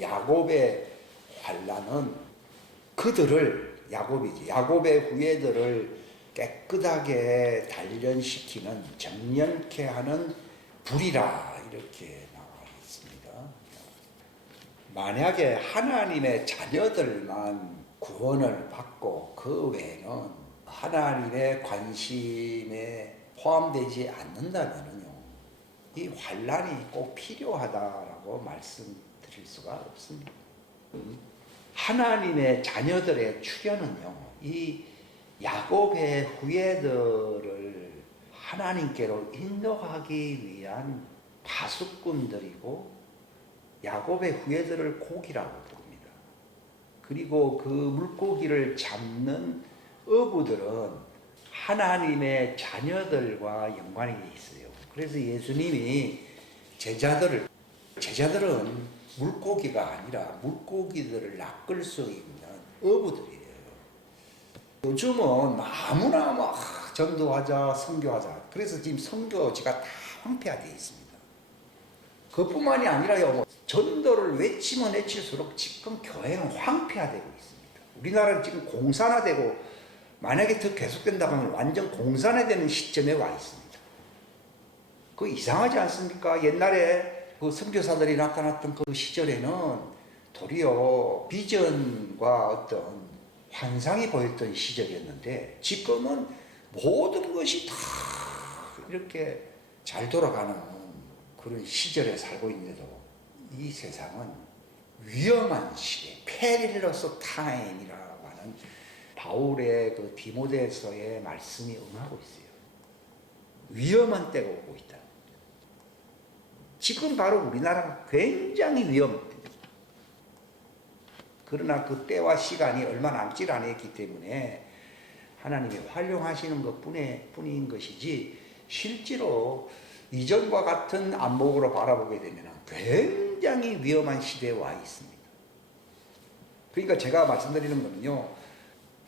야곱의 환난은 그들을 야곱의 후예들을 깨끗하게 단련시키는 정련케 하는 불이라 이렇게 나와 있습니다. 만약에 하나님의 자녀들만 구원을 받고 그 외에는 하나님의 관심에 포함되지 않는다면요, 이 환난이 꼭 필요하다라고 말씀드릴 수가 없습니다. 하나님의 자녀들의 출현은요, 이 야곱의 후예들을 하나님께로 인도하기 위한 파수꾼들이고 야곱의 후예들을 고기라고 부릅니다. 그리고 그 물고기를 잡는 어부들은 하나님의 자녀들과 연관이 있어요. 그래서 예수님이 제자들은 물고기가 아니라 물고기들을 낚을 수 있는 어부들이에요. 요즘은 아무나 전도하자, 선교하자. 그래서 지금 선교지가 다 황폐화되어 있습니다. 그뿐만이 아니라요, 전도를 외치면 외칠수록 지금 교회는 황폐화되고 있습니다. 우리나라는 지금 공산화되고, 만약에 더 계속된다고 하면 완전 공산화되는 시점에 와 있습니다. 그거 이상하지 않습니까? 옛날에 그 선교사들이 나타났던 그 시절에는 도리어 비전과 어떤 환상이 보였던 시절이었는데, 지금은 모든 것이 다 이렇게 잘 돌아가는 그런 시절에 살고 있는데도 이 세상은 위험한 시대, 페릴러스 타임이라고 하는 바울의 그 디모데서의 말씀이 응하고 있어요. 위험한 때가 오고 있다. 지금 바로 우리나라가 굉장히 위험합니다. 그러나 그 때와 시간이 얼마 남지 않았기 때문에 하나님이 활용하시는 것뿐인 것이지, 실제로 이전과 같은 안목으로 바라보게 되면 굉장히 위험한 시대에 와 있습니다. 그러니까 제가 말씀드리는 거는요,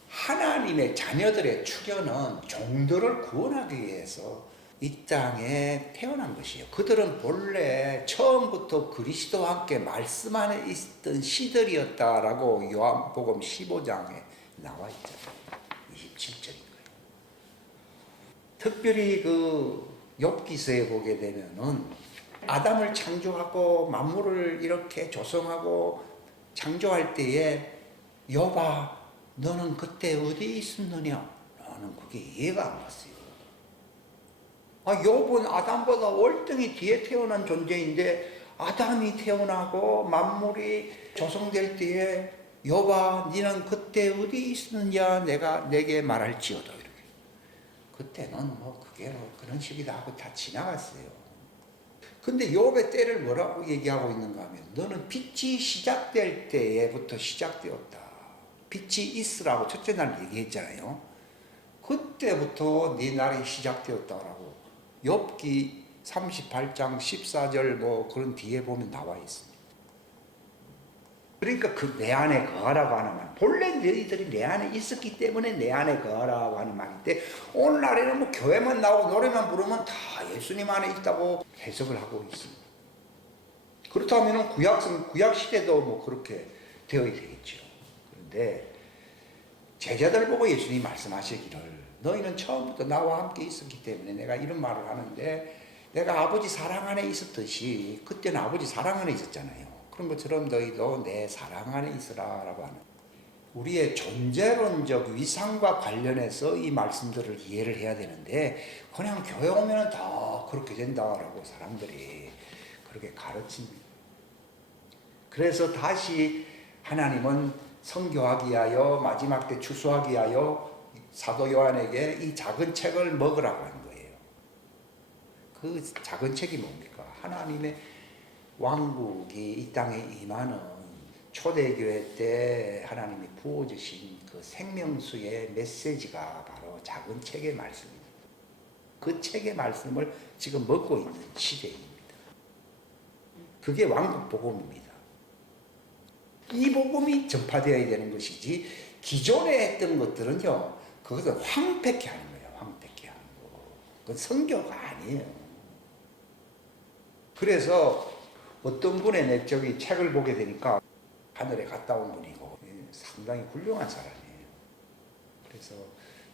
하나님의 자녀들의 출현은 종들을 구원하기 위해서 이 땅에 태어난 것이에요. 그들은 본래 처음부터 그리스도와 함께 말씀 안에 있던 씨들이었다라고 요한복음 15장에 나와 있잖아요. 27절인 거예요. 특별히 그 욥기서에 보게 되면은 아담을 창조하고 만물을 이렇게 조성하고 창조할 때에 욥아, 너는 그때 어디 있었느냐? 나는 그게 이해가 안 갔어요. 욥은 아담보다 월등히 뒤에 태어난 존재인데, 아담이 태어나고 만물이 조성될 때에 욥아, 너는 그때 어디 있었느냐? 내가 내게 말할지어다. 이렇게. 그때는 그게 그런 식이다 하고 다 지나갔어요. 근데 욥의 때를 뭐라고 얘기하고 있는가 하면, 너는 빛이 시작될 때부터 시작되었다. 빛이 있으라고 첫째 날 얘기했잖아요. 그때부터 네 날이 시작되었다라고 욥기 38장 14절 그런 뒤에 보면 나와 있습니다. 그러니까 그 내 안에 거하라고 하는 말, 본래 너희들이 내 안에 있었기 때문에 내 안에 거하라고 하는 말인데, 오늘날에는 교회만 나오고 노래만 부르면 다 예수님 안에 있다고 해석을 하고 있습니다. 그렇다면 구약 시대도 그렇게 되어야 되겠죠. 그런데 제자들 보고 예수님이 말씀하시기를, 너희는 처음부터 나와 함께 있었기 때문에 내가 이런 말을 하는데, 내가 아버지 사랑 안에 있었듯이, 그때는 아버지 사랑 안에 있었잖아요. 그런 것처럼 너희도 내 사랑 안에 있으라 라고 하는, 우리의 존재론적 위상과 관련해서 이 말씀들을 이해를 해야 되는데, 그냥 교회 오면 다 그렇게 된다라고 사람들이 그렇게 가르칩니다. 그래서 다시 하나님은 선교하기 위하여, 마지막 때 추수하기 위하여 사도 요한에게 이 작은 책을 먹으라고 하는 거예요. 그 작은 책이 뭡니까? 하나님의 왕국이 이 땅에 임하는 초대교회 때 하나님이 부어주신 그 생명수의 메시지가 바로 작은 책의 말씀입니다. 그 책의 말씀을 지금 먹고 있는 시대입니다. 그게 왕국 복음입니다. 이 복음이 전파되어야 되는 것이지, 기존에 했던 것들은요, 그것은 황폐케 하는 거예요. 황폐케 하는 거. 그건 선교가 아니에요. 그래서 어떤 분의 저기 책을 보게 되니까 하늘에 갔다 온 분이고 상당히 훌륭한 사람이에요. 그래서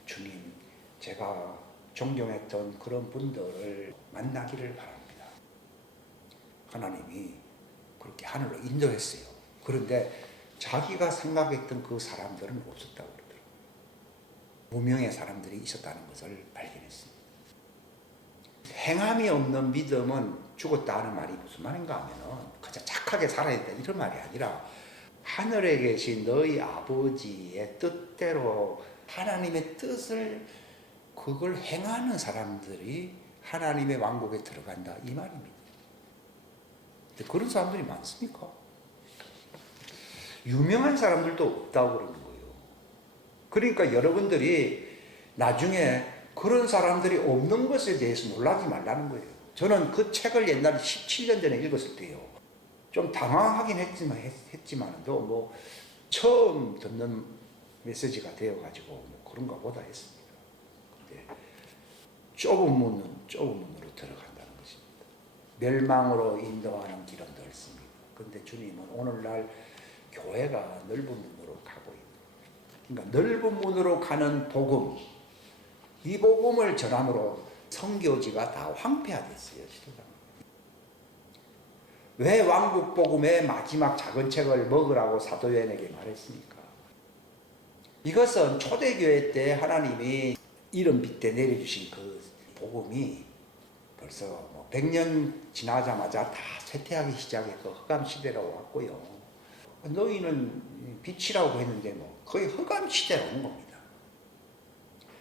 주님, 제가 존경했던 그런 분들을 만나기를 바랍니다. 하나님이 그렇게 하늘로 인도했어요. 그런데 자기가 생각했던 그 사람들은 없었다고 그러더라고요. 무명의 사람들이 있었다는 것을 발견했습니다. 행함이 없는 믿음은 죽었다 하는 말이 무슨 말인가 하면은 그저 착하게 살아야 된다 이런 말이 아니라 하늘에 계신 너희 아버지의 뜻대로 하나님의 뜻을 그걸 행하는 사람들이 하나님의 왕국에 들어간다 이 말입니다. 근데 그런 사람들이 많습니까? 유명한 사람들도 없다고 그러는 거예요. 그러니까 여러분들이 나중에 그런 사람들이 없는 것에 대해서 놀라지 말라는 거예요. 저는 그 책을 옛날에 17년 전에 읽었을 때요. 좀 당황하긴 했지만도 뭐 처음 듣는 메시지가 되어가지고 뭐 그런가 보다 했습니다. 근데 좁은 문은 좁은 문으로 들어간다는 것입니다. 멸망으로 인도하는 길은 넓습니다. 근데 주님은 오늘날 교회가 넓은 문으로 가고 있는, 그러니까 넓은 문으로 가는 복음, 이 복음을 전함으로 선교지가 다 황폐화됐어요. 왜 왕국 복음의 마지막 작은 책을 먹으라고 사도 요한에게 말했습니까? 이것은 초대교회 때 하나님이 이른 빛 때 내려주신 그 복음이 벌써 뭐 100년 지나자마자 다 쇠퇴하기 시작했고 흑암 시대로 왔고요. 너희는 빛이라고 했는데 뭐 거의 흑암 시대로 온 겁니다.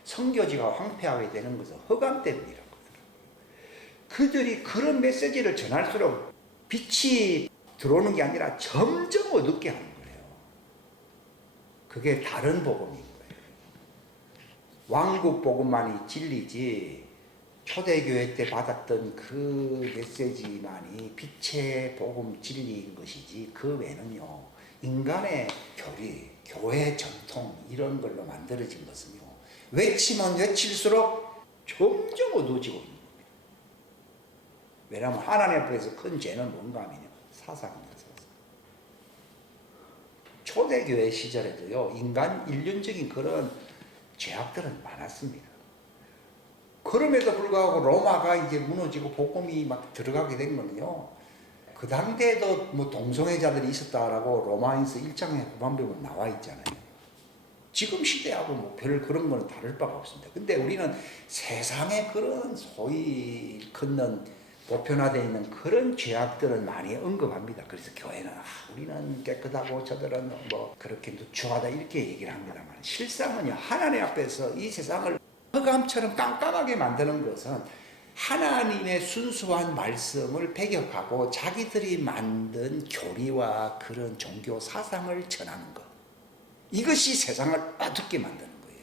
선교지가 황폐하게 되는 것은 흑암 때문이라고 하더라고요. 그들이 그런 메시지를 전할수록 빛이 들어오는 게 아니라 점점 어둡게 하는 거예요. 그게 다른 복음인 거예요. 왕국 복음만이 진리지 초대교회 때 받았던 그 메시지만이 빛의 복음 진리인 것이지 그 외에는요, 인간의 교리, 교회 전통 이런 걸로 만들어진 것은요, 외치면 외칠수록 점점 어두워지고 있는 겁니다. 왜냐하면 하나님 앞에서 큰 죄는 뭔가 하면요, 사상입니다. 사상. 초대교회 시절에도요, 인륜적인 그런 죄악들은 많았습니다. 그럼에도 불구하고 로마가 이제 무너지고 복음이 막 들어가게 된 거는요, 그 당대에도 뭐 동성애자들이 있었다라고 로마인서 1장에 후반부에 나와 있잖아요. 지금 시대하고 뭐 별 그런 거는 다를 바가 없습니다. 근데 우리는 세상에 그런 소위 걷는 보편화되어 있는 그런 죄악들은 많이 언급합니다. 그래서 교회는 우리는 깨끗하고 저들은 뭐 그렇게 누추하다 이렇게 얘기를 합니다만, 실상은요, 하나님 앞에서 이 세상을 흑암처럼 깜깜하게 만드는 것은 하나님의 순수한 말씀을 배격하고 자기들이 만든 교리와 그런 종교 사상을 전하는 것, 이것이 세상을 어둡게 만드는 거예요.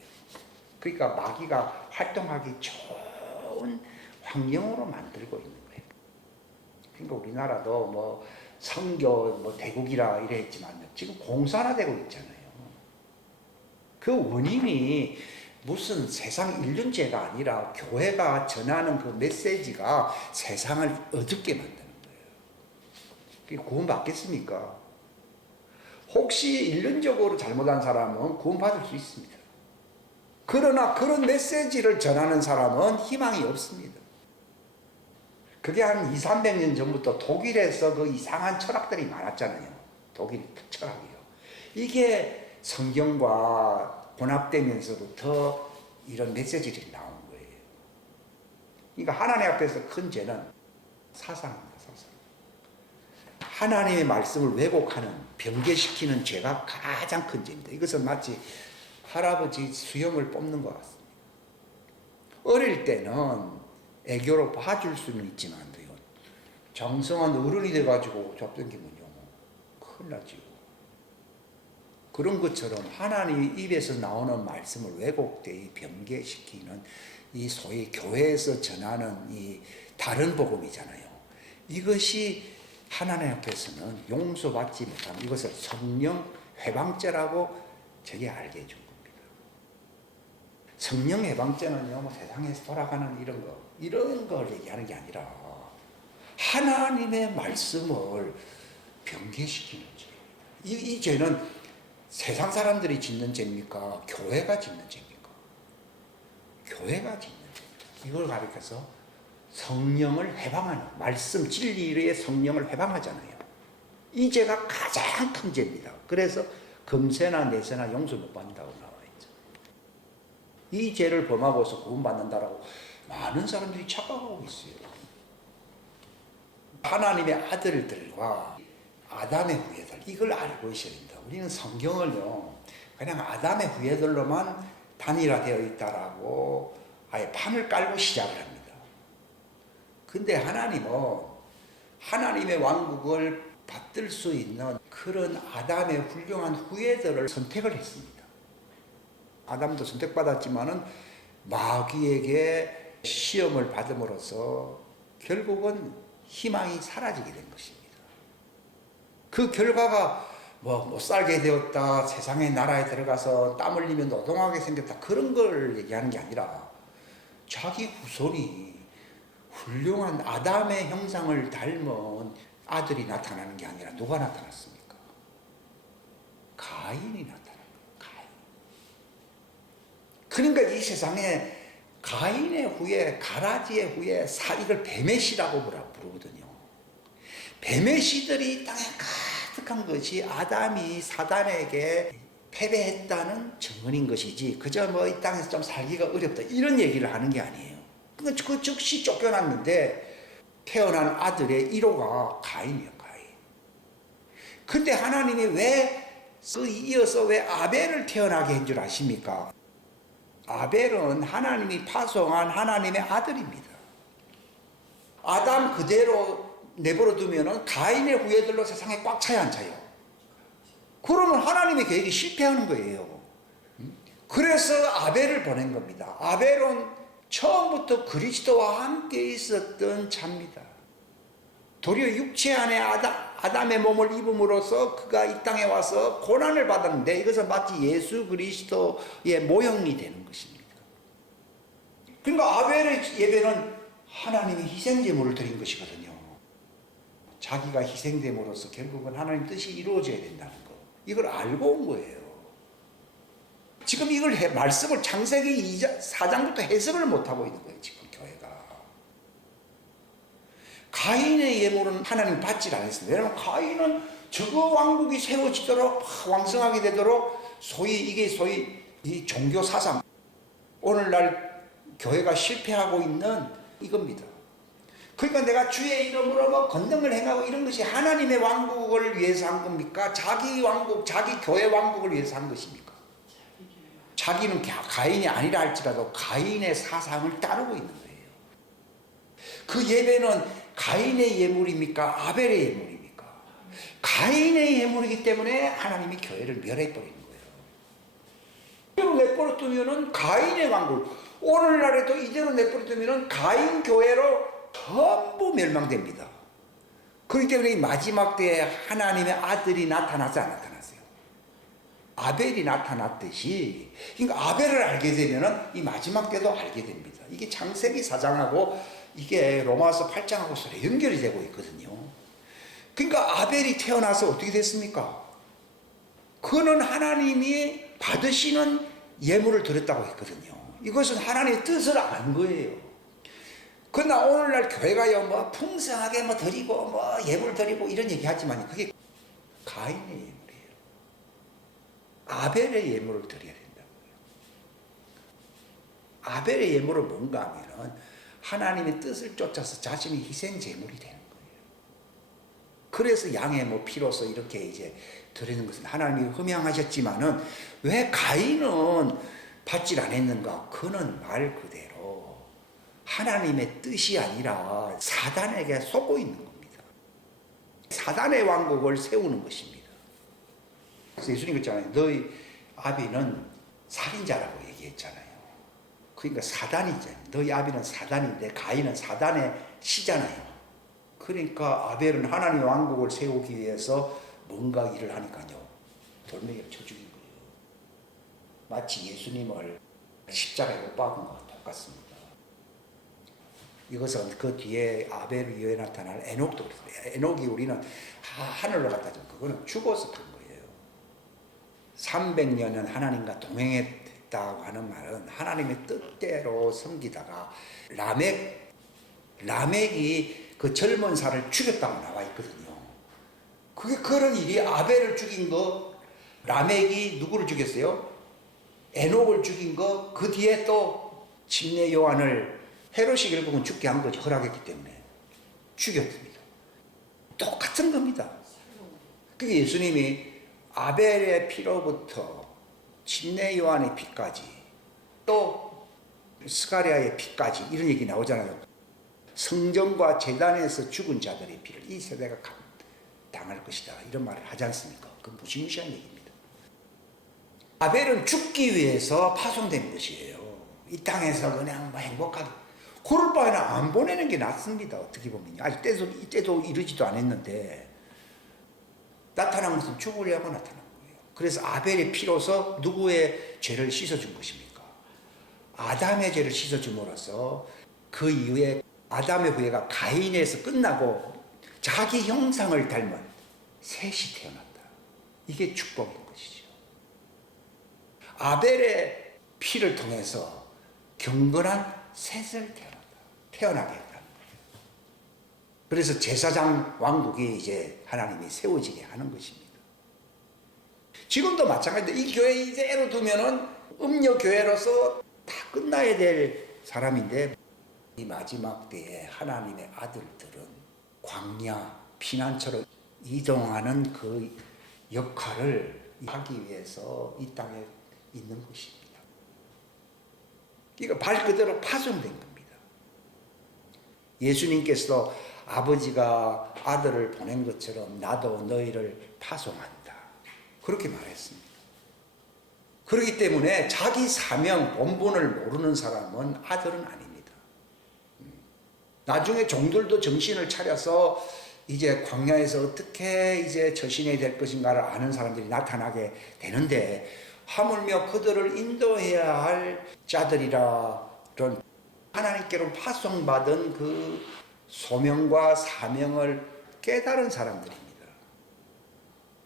그러니까 마귀가 활동하기 좋은 환경으로 만들고 있는 거예요. 그러니까 우리나라도 뭐 선교 뭐 대국이라 이래 했지만 지금 공산화되고 있잖아요. 그 원인이 무슨 세상 인륜죄가 아니라 교회가 전하는 그 메시지가 세상을 어둡게 만드는 거예요. 그게 구원받겠습니까? 혹시 인륜적으로 잘못한 사람은 구원받을 수 있습니다. 그러나 그런 메시지를 전하는 사람은 희망이 없습니다. 그게 한 200~300년 전부터 독일에서 그 이상한 철학들이 많았잖아요. 독일 철학이요. 이게 성경과 혼합되면서부터 이런 메시지들이 나온 거예요. 그러니까 하나님 앞에서 큰 죄는 사상입니다. 사상. 하나님의 말씀을 왜곡하는, 변개시키는 죄가 가장 큰 죄입니다. 이것은 마치 할아버지 수염을 뽑는 것 같습니다. 어릴 때는 애교로 봐줄 수는 있지만도요, 정성한 어른이 돼가지고 잡당기면요, 큰일 나지요. 그런 것처럼 하나님 입에서 나오는 말씀을 왜곡되이 변개시키는 이 소위 교회에서 전하는 이 다른 복음이잖아요. 이것이 하나님 앞에서는 용서받지 못하는, 이것을 성령 회방죄라고 저게 알게 해준 겁니다. 성령 회방죄는요, 뭐 세상에서 돌아가는 이런 걸 얘기하는 게 아니라 하나님의 말씀을 변개시키는 죄. 이 죄는 세상 사람들이 짓는 죄입니까? 교회가 짓는 죄입니까? 교회가 짓는 죄. 이걸 가리켜서 성령을 해방하는, 말씀 진리의 성령을 해방하잖아요. 이 죄가 가장 큰 죄입니다. 그래서 금세나 내세나 용서 못 받는다고 나와 있죠. 이 죄를 범하고서 구원받는다라고 많은 사람들이 착각하고 있어요. 하나님의 아들들과 아담의 후예들, 이걸 알고 있어야 된다. 우리는 성경을요, 그냥 아담의 후예들로만 단일화되어 있다라고 아예 판을 깔고 시작을 합니다. 근데 하나님은 하나님의 왕국을 받들 수 있는 그런 아담의 훌륭한 후예들을 선택을 했습니다. 아담도 선택받았지만은 마귀에게 시험을 받음으로써 결국은 희망이 사라지게 된 것입니다. 그 결과가 못 살게 되었다, 세상의 나라에 들어가서 땀 흘리며 노동하게 생겼다, 그런 걸 얘기하는 게 아니라 자기 후손이 훌륭한 아담의 형상을 닮은 아들이 나타나는 게 아니라 누가 나타났습니까? 가인이 나타난 거예요. 가인. 그러니까 이 세상에 가인의 후예, 가라지의 후예, 이걸 뱀의 씨라고 부르거든요. 뱀의 씨들이 땅에 가득한 것이 아담이 사단에게 패배했다는 증언인 것이지, 그저 이 땅에서 좀 살기가 어렵다, 이런 얘기를 하는 게 아니에요. 그러니까 그 즉시 쫓겨났는데 태어난 아들의 1호가 가인이에요, 가인. 근데 하나님이 이어서 왜 아벨을 태어나게 한 줄 아십니까? 아벨은 하나님이 파송한 하나님의 아들입니다. 아담 그대로 내버려 두면은 가인의 후예들로 세상에 꽉 차야 안 차요? 그러면 하나님의 계획이 실패하는 거예요. 그래서 아벨을 보낸 겁니다. 아벨은 처음부터 그리스도와 함께 있었던 자입니다. 도리어 육체 안에 아담의 몸을 입음으로써 그가 이 땅에 와서 고난을 받았는데, 이것은 마치 예수 그리스도의 모형이 되는 것입니다. 그러니까 아벨의 예배는 하나님이 희생제물을 드린 것이거든요. 자기가 희생됨으로써 결국은 하나님 뜻이 이루어져야 된다는 거, 이걸 알고 온 거예요. 지금 이걸 말씀을 창세기 4장부터 해석을 못하고 있는 거예요, 지금 교회가. 가인의 예물은 하나님 받지 않았습니다. 왜냐하면 가인은 저거 왕국이 세워지도록 왕성하게 되도록 소위 이 종교 사상, 오늘날 교회가 실패하고 있는 이겁니다. 그러니까 내가 주의 이름으로 권능을 행하고 이런 것이 하나님의 왕국을 위해서 한 겁니까? 자기 왕국, 자기 교회 왕국을 위해서 한 것입니까? 자기는 가인이 아니라 할지라도 가인의 사상을 따르고 있는 거예요. 그 예배는 가인의 예물입니까? 아벨의 예물입니까? 가인의 예물이기 때문에 하나님이 교회를 멸해버리는 거예요. 이대로 내버려 두면은 가인의 왕국, 오늘날에도 이대로 내버려 두면은 가인 교회로 전부 멸망됩니다. 그렇기 때문에 마지막 때에 하나님의 아들이 나타나지 않았어요. 아벨이 나타났듯이, 그러니까 아벨을 알게 되면 이 마지막 때도 알게 됩니다. 이게 창세기 4장하고 이게 로마서 8장하고 서로 연결이 되고 있거든요. 그러니까 아벨이 태어나서 어떻게 됐습니까? 그는 하나님이 받으시는 예물을 드렸다고 했거든요. 이것은 하나님의 뜻을 안 거예요. 그러나 오늘날 교회가요, 풍성하게 드리고, 예물 드리고 이런 얘기 하지만 그게 가인의 예물이에요. 아벨의 예물을 드려야 된다고요. 아벨의 예물은 뭔가 하면은 하나님의 뜻을 쫓아서 자신이 희생 제물이 되는 거예요. 그래서 양의 피로서 이렇게 이제 드리는 것은 하나님이 흠양하셨지만은 왜 가인은 받질 않았는가? 그는 말 그대로 하나님의 뜻이 아니라 사단에게 속고 있는 겁니다. 사단의 왕국을 세우는 것입니다. 그래서 예수님 그랬잖아요. 너희 아비는 살인자라고 얘기했잖아요. 그러니까 사단이잖아요. 너희 아비는 사단인데 가인은 사단의 씨잖아요. 그러니까 아벨은 하나님의 왕국을 세우기 위해서 뭔가 일을 하니까요, 돌멩이를 쳐 죽인 거예요. 마치 예수님을 십자가에 못 박은 것과 똑같습니다. 이것은 그 뒤에 아벨 이후에 나타날 에녹도 그랬어요. 에녹이 우리는 하늘로 갖다 준 그거는 죽어서 간 거예요. 300년은 하나님과 동행했다고 하는 말은 하나님의 뜻대로 섬기다가 라멕이 그 젊은 살을 죽였다고 나와 있거든요. 그게 그런 일이 아벨을 죽인 거, 라멕이 누구를 죽였어요? 에녹을 죽인 거, 그 뒤에 또 침례 요한을 헤롯이 결국은 죽게 한 거지. 허락했기 때문에 죽였습니다. 똑같은 겁니다. 그게 예수님이 아벨의 피로부터 침례 요한의 피까지 또 스가랴의 피까지 이런 얘기 나오잖아요. 성전과 제단에서 죽은 자들의 피를 이 세대가 당할 것이다 이런 말을 하지 않습니까? 그건 무시무시한 얘기입니다. 아벨은 죽기 위해서 파송된 것이에요. 이 땅에서 그냥 뭐 행복하게 그럴 바에는 안 보내는 게 낫습니다. 어떻게 보면 아직 때도 이르지도 않았는데 나타난 것은 죽으려고 나타난 거예요. 그래서 아벨의 피로서 누구의 죄를 씻어준 것입니까? 아담의 죄를 씻어줌으로써 그 이후에 아담의 후예가 가인에서 끝나고 자기 형상을 닮은 셋이 태어났다. 이게 축복인 것이죠. 아벨의 피를 통해서 경건한 셋을 태어나게 했다. 그래서 제사장 왕국이 이제 하나님이 세워지게 하는 것입니다. 지금도 마찬가지인데 이 교회 이대로 두면은 음녀 교회로서 다 끝나야 될 사람인데 이 마지막 때에 하나님의 아들들은 광야 피난처로 이동하는 그 역할을 하기 위해서 이 땅에 있는 것입니다. 이거 말 그대로 파송된 겁니다. 예수님께서도 아버지가 아들을 보낸 것처럼 나도 너희를 파송한다. 그렇게 말했습니다. 그렇기 때문에 자기 사명, 본분을 모르는 사람은 아들은 아닙니다. 나중에 종들도 정신을 차려서 이제 광야에서 어떻게 이제 처신해야 될 것인가를 아는 사람들이 나타나게 되는데 하물며 그들을 인도해야 할 자들이라 그런 하나님께로 파송받은 그 소명과 사명을 깨달은 사람들입니다.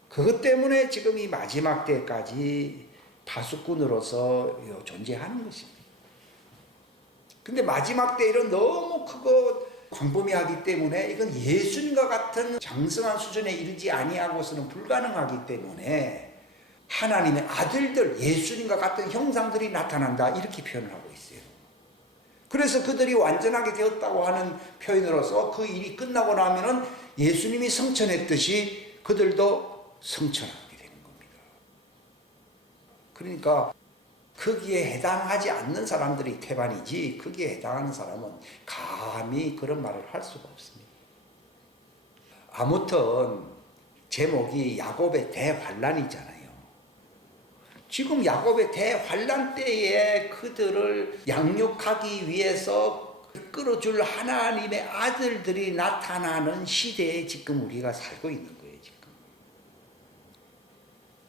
그것 때문에 지금 이 마지막 때까지 파수꾼으로서 존재하는 것입니다. 근데 마지막 때 이런 너무 크고 광범위하기 때문에 이건 예수님과 같은 장성한 수준에 이르지 아니하고서는 불가능하기 때문에 하나님의 아들들, 예수님과 같은 형상들이 나타난다 이렇게 표현을 하고 있어요. 그래서 그들이 완전하게 되었다고 하는 표현으로서 그 일이 끝나고 나면은 예수님이 성천했듯이 그들도 성천하게 되는 겁니다. 그러니까 거기에 해당하지 않는 사람들이 태반이지 거기에 해당하는 사람은 감히 그런 말을 할 수가 없습니다. 아무튼 제목이 야곱의 대환란이잖아요. 지금 야곱의 대환란 때에 그들을 양육하기 위해서 끌어줄 하나님의 아들들이 나타나는 시대에 지금 우리가 살고 있는 거예요. 지금.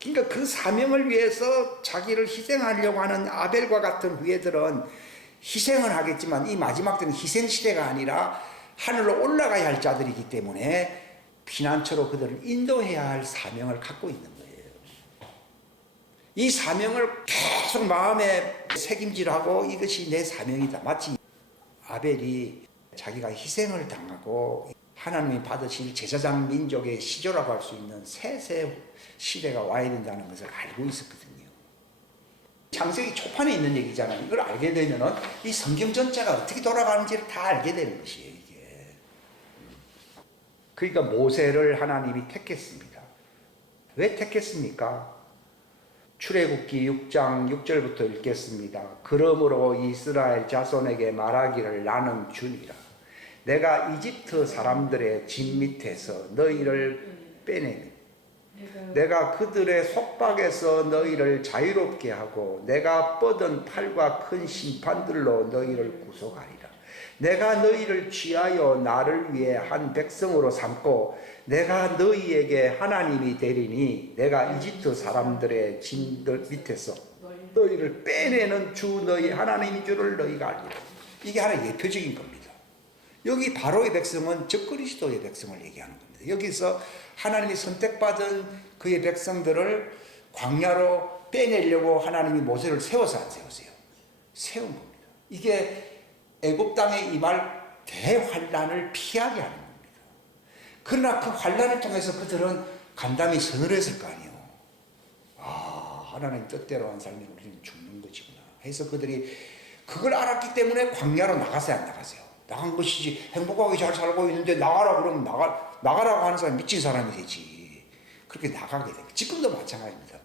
그러니까 그 사명을 위해서 자기를 희생하려고 하는 아벨과 같은 후예들은 희생을 하겠지만 이 마지막 때는 희생 시대가 아니라 하늘로 올라가야 할 자들이기 때문에 피난처로 그들을 인도해야 할 사명을 갖고 있는 거예요. 이 사명을 계속 마음에 새김질하고 이것이 내 사명이다. 마치 아벨이 자기가 희생을 당하고 하나님이 받으실 제사장 민족의 시조라고 할 수 있는 셋의 시대가 와야 된다는 것을 알고 있었거든요. 창세기 초판에 있는 얘기잖아요. 이걸 알게 되면은 이 성경 전체가 어떻게 돌아가는지를 다 알게 되는 것이에요. 이게. 그러니까 모세를 하나님이 택했습니다. 왜 택했습니까? 출애굽기 6장 6절부터 읽겠습니다. 그러므로 이스라엘 자손에게 말하기를 나는 주니라. 내가 이집트 사람들의 진 밑에서 너희를 빼내니 내가 그들의 속박에서 너희를 자유롭게 하고 내가 뻗은 팔과 큰 심판들로 너희를 구속하리라. 내가 너희를 취하여 나를 위해 한 백성으로 삼고 내가 너희에게 하나님이 되리니 내가 이집트 사람들의 진들 밑에서 너희를 빼내는 주 너희 하나님인 줄을 너희가 알리라. 이게 하나의 예표적인 겁니다. 여기 바로의 백성은 적그리스도의 백성을 얘기하는 겁니다. 여기서 하나님이 선택받은 그의 백성들을 광야로 빼내려고 하나님이 모세를 세워서 안 세우세요? 세운 겁니다. 이게 애굽 땅에 임할 대환란을 피하게 하는 겁니다. 그러나 그 환란을 통해서 그들은 간담이 선을 했을 거 아니에요. 아, 하나님 뜻대로 한 삶이 우리는 죽는 것이구나 해서 그들이 그걸 알았기 때문에 광야로 나가세요, 안 나가세요? 나간 것이지. 행복하게 잘 살고 있는데 나가라 그러면 나가라고 하는 사람이 미친 사람이 되지. 그렇게 나가게 됩니다. 지금도 마찬가지입니다.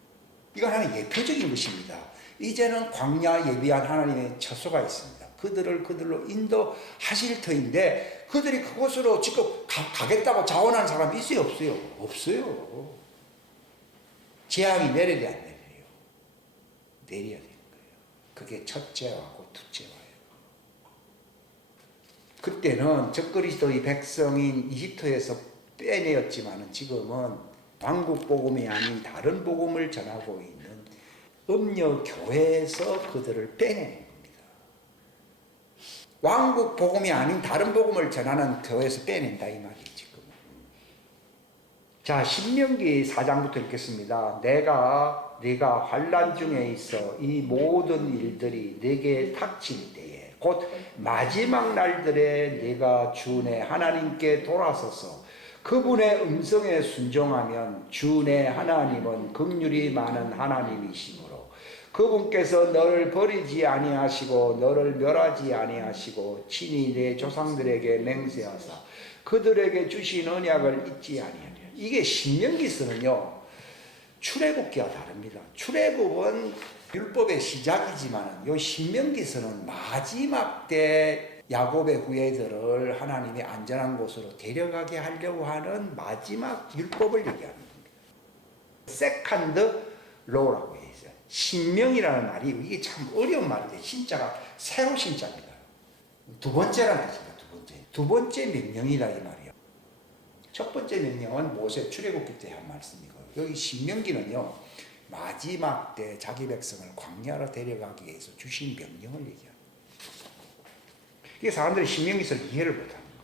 이건 하나의 예표적인 것입니다. 이제는 광야 예비한 하나님의 처소가 있습니다. 그들로 인도하실 터인데 그들이 그곳으로 지금 가겠다고 자원하는 사람이 있어요, 없어요? 없어요. 재앙이 내려야 안 내려요? 내려야 되는 거예요. 그게 첫째와고 둘째와예요. 그때는 적그리스도의 백성인 이집트에서 빼내었지만은 지금은 왕국 복음이 아닌 다른 복음을 전하고 있는 음녀 교회에서 그들을 빼내는 겁니다. 왕국 복음이 아닌 다른 복음을 전하는 교회에서 빼낸다 이 말이에요 지금. 자, 신명기 4장부터 읽겠습니다. 네가 환난 중에 있어 이 모든 일들이 네게 닥칠 때에 곧 마지막 날들에 네가 주 내 하나님께 돌아서서 그분의 음성에 순종하면 주 내 하나님은 긍휼이 많은 하나님이시므로 그분께서 너를 버리지 아니하시고 너를 멸하지 아니하시고 친히 내 조상들에게 맹세하사 그들에게 주신 언약을 잊지 아니하리라. 이게 신명기서는요 출애굽기와 다릅니다. 출애굽은 율법의 시작이지만 요 신명기서는 마지막 때 야곱의 후예들을 하나님이 안전한 곳으로 데려가게 하려고 하는 마지막 율법을 얘기하는 겁니다. 세컨드 로라고 해요. 신명이라는 말이 이게 참 어려운 말인데 신자가 새로 신자입니다. 두 번째라는 뜻입니다. 두 번째 명령이다 이 말이에요. 첫 번째 명령은 모세 출애굽기 때 한 말씀이고 여기 신명기는요 마지막 때 자기 백성을 광야로 데려가기 위해서 주신 명령을 얘기합니다. 이게 사람들이 신명기서를 이해를 못하는 거예요.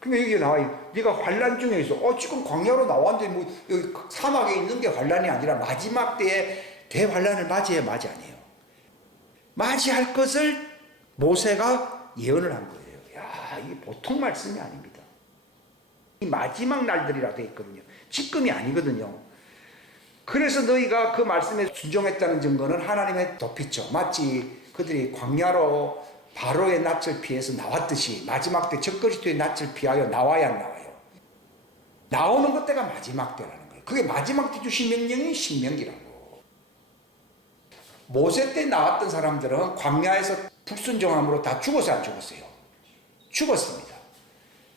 그러니까 여기 나와 네가 환난 중에 있어. 지금 광야로 나왔는데 뭐 여기 사막에 있는 게 환난이 아니라 마지막 때에 대환란을 맞이해야 맞이 아니에요. 맞이할 것을 모세가 예언을 한 거예요. 야, 이게 보통 말씀이 아닙니다. 이 마지막 날들이라 되어 있거든요. 지금이 아니거든요. 그래서 너희가 그 말씀에 순종했다는 증거는 하나님의 도피처. 마치 그들이 광야로 바로의 낯을 피해서 나왔듯이 마지막 때 적그리스도의 낯을 피하여 나와야 안 나와요. 나오는 것때가 마지막 때라는 거예요. 그게 마지막 때 주신 명령이 신명기라고. 모세 때 나왔던 사람들은 광야에서 불순종함으로 다 죽어서 안 죽었어요? 죽었습니다.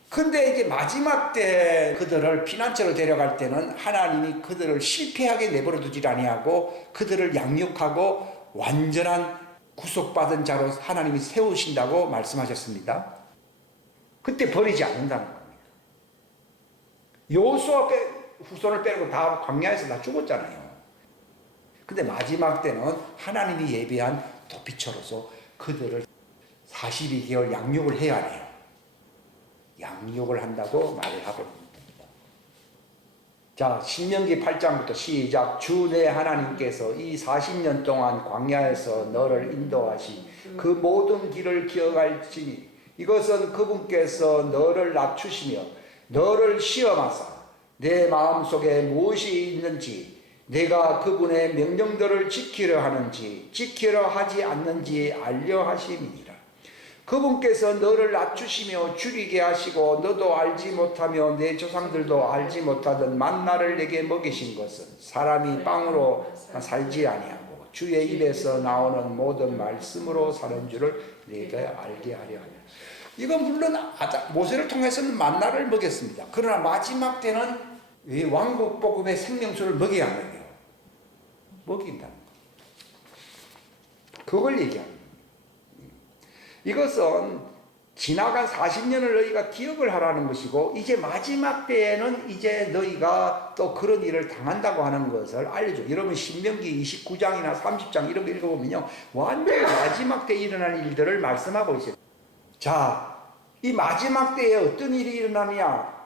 근데 이제 마지막 때 그들을 피난처로 데려갈 때는 하나님이 그들을 실패하게 내버려 두지 아니하고 그들을 양육하고 완전한 구속받은 자로 하나님이 세우신다고 말씀하셨습니다. 그때 버리지 않는다는 겁니다. 여호수아 후손을 빼고 다 광야에서 다 죽었잖아요. 근데 마지막 때는 하나님이 예비한 도피처로서 그들을 42개월 양육을 해야 해요. 양육을 한다고 말을 하고 있습니다. 자, 신명기 8장부터 시작. 주 내 하나님께서 이 40년 동안 광야에서 너를 인도하신 그 모든 길을 기억할지니 이것은 그분께서 너를 낮추시며 너를 시험하사 내 마음속에 무엇이 있는지 내가 그분의 명령들을 지키려 하는지 지키려 하지 않는지 알려 하심이니라. 그분께서 너를 낮추시며 줄이게 하시고 너도 알지 못하며 내 조상들도 알지 못하던 만나를 내게 먹이신 것은 사람이 빵으로 살지 아니하고 주의 입에서 나오는 모든 말씀으로 사는 줄을 내가 알게 하려 하냐. 이건 물론 모세를 통해서는 만나를 먹였습니다. 그러나 마지막 때는 이 왕국 복음의 생명수를 먹여야 하는 먹인다는 것. 그걸 얘기합니다. 이것은 지나간 40년을 너희가 기억을 하라는 것이고 이제 마지막 때에는 이제 너희가 또 그런 일을 당한다고 하는 것을 알려줘. 여러분 신명기 29장이나 30장 이런 거 읽어보면요 완전히 마지막 때 일어날 일들을 말씀하고 있어요. 자, 이 마지막 때에 어떤 일이 일어나냐?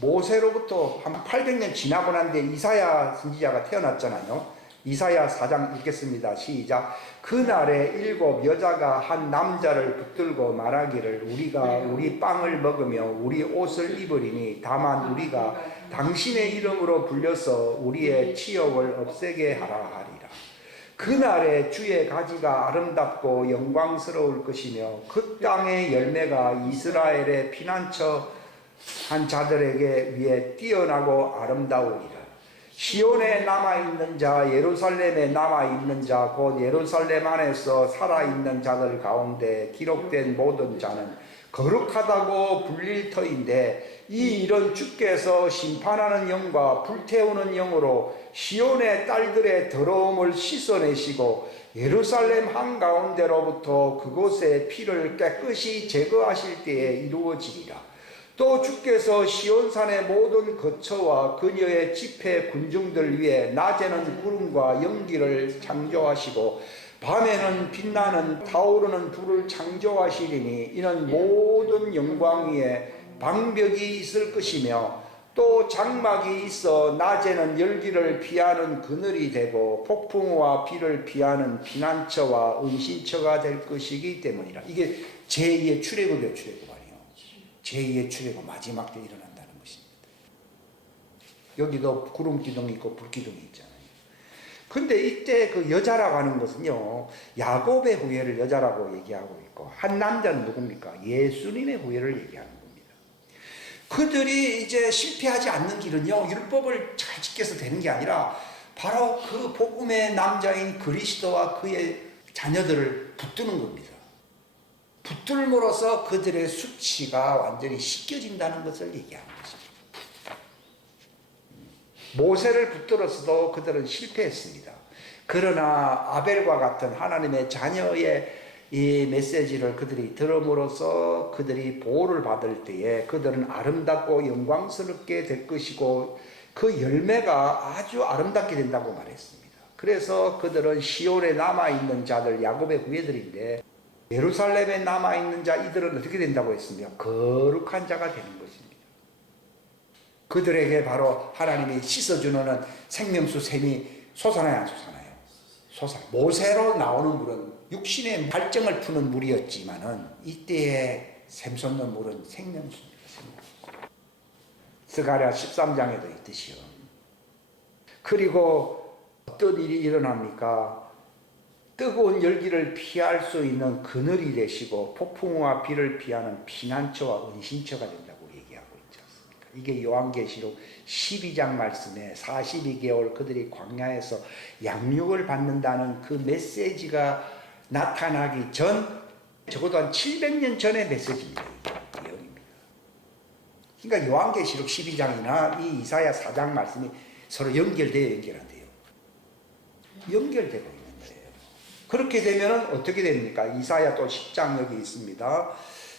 모세로부터 한 800년 지나고 난 뒤에 이사야 선지자가 태어났잖아요. 이사야 4장 읽겠습니다. 시작. 그날에 7 여자가 한 남자를 붙들고 말하기를 우리가 우리 빵을 먹으며 우리 옷을 입으리니 다만 우리가 당신의 이름으로 불려서 우리의 치욕을 없애게 하라 하리라. 그날에 주의 가지가 아름답고 영광스러울 것이며 그 땅의 열매가 이스라엘의 피난처 한 자들에게 위해 뛰어나고 아름다우리라. 시온에 남아있는 자, 예루살렘에 남아있는 자, 곧 예루살렘 안에서 살아있는 자들 가운데 기록된 모든 자는 거룩하다고 불릴 터인데 이 일은 주께서 심판하는 영과 불태우는 영으로 시온의 딸들의 더러움을 씻어내시고 예루살렘 한가운데로부터 그곳의 피를 깨끗이 제거하실 때에 이루어지리라. 또 주께서 시온산의 모든 거처와 그녀의 집회 군중들 위에 낮에는 구름과 연기를 창조하시고 밤에는 빛나는 타오르는 불을 창조하시리니 이는 모든 영광 위에 방벽이 있을 것이며 또 장막이 있어 낮에는 열기를 피하는 그늘이 되고 폭풍과 비를 피하는 피난처와 은신처가 될 것이기 때문이라. 이게 제2의 출애굽이에요. 출애굽 아니에요. 제2의 출애굽 마지막 때 일어난다는 것입니다. 여기도 구름 기둥이 있고 불 기둥이 있잖아요. 근데 이때 그 여자라고 하는 것은요, 야곱의 후예를 여자라고 얘기하고 있고, 한 남자는 누굽니까? 예수님의 후예를 얘기하는 겁니다. 그들이 이제 실패하지 않는 길은요, 율법을 잘 지켜서 되는 게 아니라, 바로 그 복음의 남자인 그리스도와 그의 자녀들을 붙드는 겁니다. 붙들므로써 그들의 수치가 완전히 씻겨진다는 것을 얘기하는 것입니다. 모세를 붙들었어도 그들은 실패했습니다. 그러나 아벨과 같은 하나님의 자녀의 이 메시지를 그들이 들음으로써 그들이 보호를 받을 때에 그들은 아름답고 영광스럽게 될 것이고 그 열매가 아주 아름답게 된다고 말했습니다. 그래서 그들은 시온에 남아있는 자들, 야곱의 후예들인데 예루살렘에 남아있는 자 이들은 어떻게 된다고 했습니까? 거룩한 자가 되는 것입니다. 그들에게 바로 하나님이 씻어주는 생명수 샘이 솟아나요, 안 솟아나요? 솟아요. 모세로 나오는 물은 육신의 발정을 푸는 물이었지만은 이때의 샘솟는 물은 생명수입니다. 스가랴 13장에도 있듯이요. 그리고 어떤 일이 일어납니까? 뜨거운 열기를 피할 수 있는 그늘이 되시고 폭풍과 비를 피하는 피난처와 은신처가 된다고 얘기하고 있지 않습니까? 이게 요한계시록 12장 말씀에 42개월 그들이 광야에서 양육을 받는다는 그 메시지가 나타나기 전, 적어도 한 700년 전의 메시지입니다. 예언입니다. 그러니까 요한계시록 12장이나 이 이사야 4장 말씀이 서로 연결돼요, 안 돼요? 연결되고 있는 거예요. 그렇게 되면 어떻게 됩니까? 이사야 또 10장 여기 있습니다.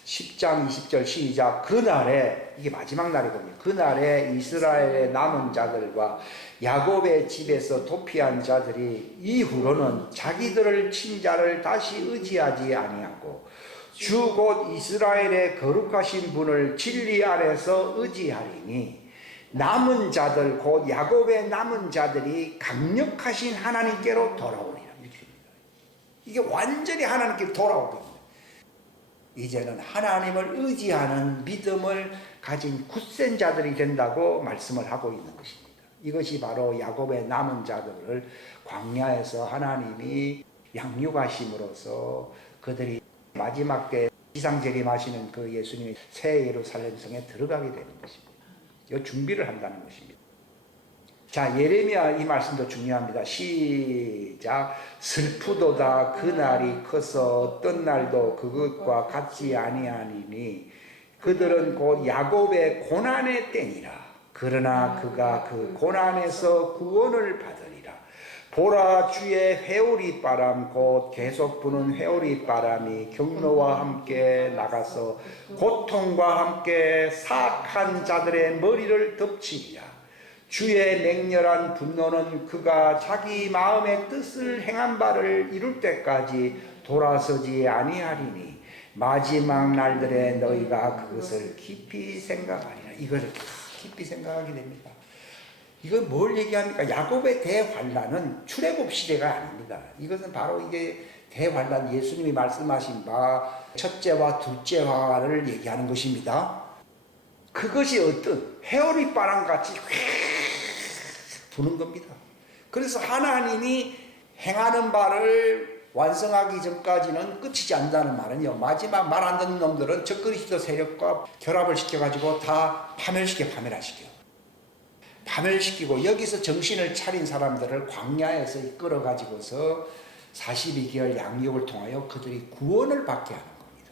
10장 20절 시작. 그날에, 이게 마지막 날이거든요. 그날에 이스라엘의 남은 자들과 야곱의 집에서 도피한 자들이 이후로는 자기들을 친 자를 다시 의지하지 아니하고 주 곧 이스라엘의 거룩하신 분을 진리 안에서 의지하리니 남은 자들 곧 야곱의 남은 자들이 강력하신 하나님께로 돌아오리라. 이렇게 됩니다. 이게 완전히 하나님께로 돌아오거든요. 이제는 하나님을 의지하는 믿음을 가진 굳센 자들이 된다고 말씀을 하고 있는 것입니다. 이것이 바로 야곱의 남은 자들을 광야에서 하나님이 양육하심으로써 그들이 마지막 때 지상재림하시는 그 예수님의 새 예루살렘 성에 들어가게 되는 것입니다. 이 준비를 한다는 것입니다. 자, 예레미야 이 말씀도 중요합니다. 시작. 슬프도다 그날이 커서 어떤 날도 그것과 같지 아니하니니 그들은 곧 야곱의 고난의 때니라. 그러나 그가 그 고난에서 구원을 받으리라. 보라 주의 회오리 바람 곧 계속 부는 회오리 바람이 경로와 함께 나가서 고통과 함께 사악한 자들의 머리를 덮치리라. 주의 맹렬한 분노는 그가 자기 마음의 뜻을 행한 바를 이룰 때까지 돌아서지 아니하리니 마지막 날들에 너희가 그것을 깊이 생각하리라. 이거를 깊이 생각하게 됩니다. 이건 뭘 얘기합니까? 야곱의 대환란은 출애굽 시대가 아닙니다. 이것은 바로 이게 대환란, 예수님이 말씀하신 바 첫째와 둘째화를 얘기하는 것입니다. 그것이 어떤 해오리 바람같이 휙 부는 겁니다. 그래서 하나님이 행하는 바를 완성하기 전까지는 끝이지 않는다는 말은요, 마지막 말 안 듣는 놈들은 적그리스도 세력과 결합을 시켜가지고 다 파멸시키고 여기서 정신을 차린 사람들을 광야에서 이끌어가지고서 42개월 양육을 통하여 그들이 구원을 받게 하는 겁니다.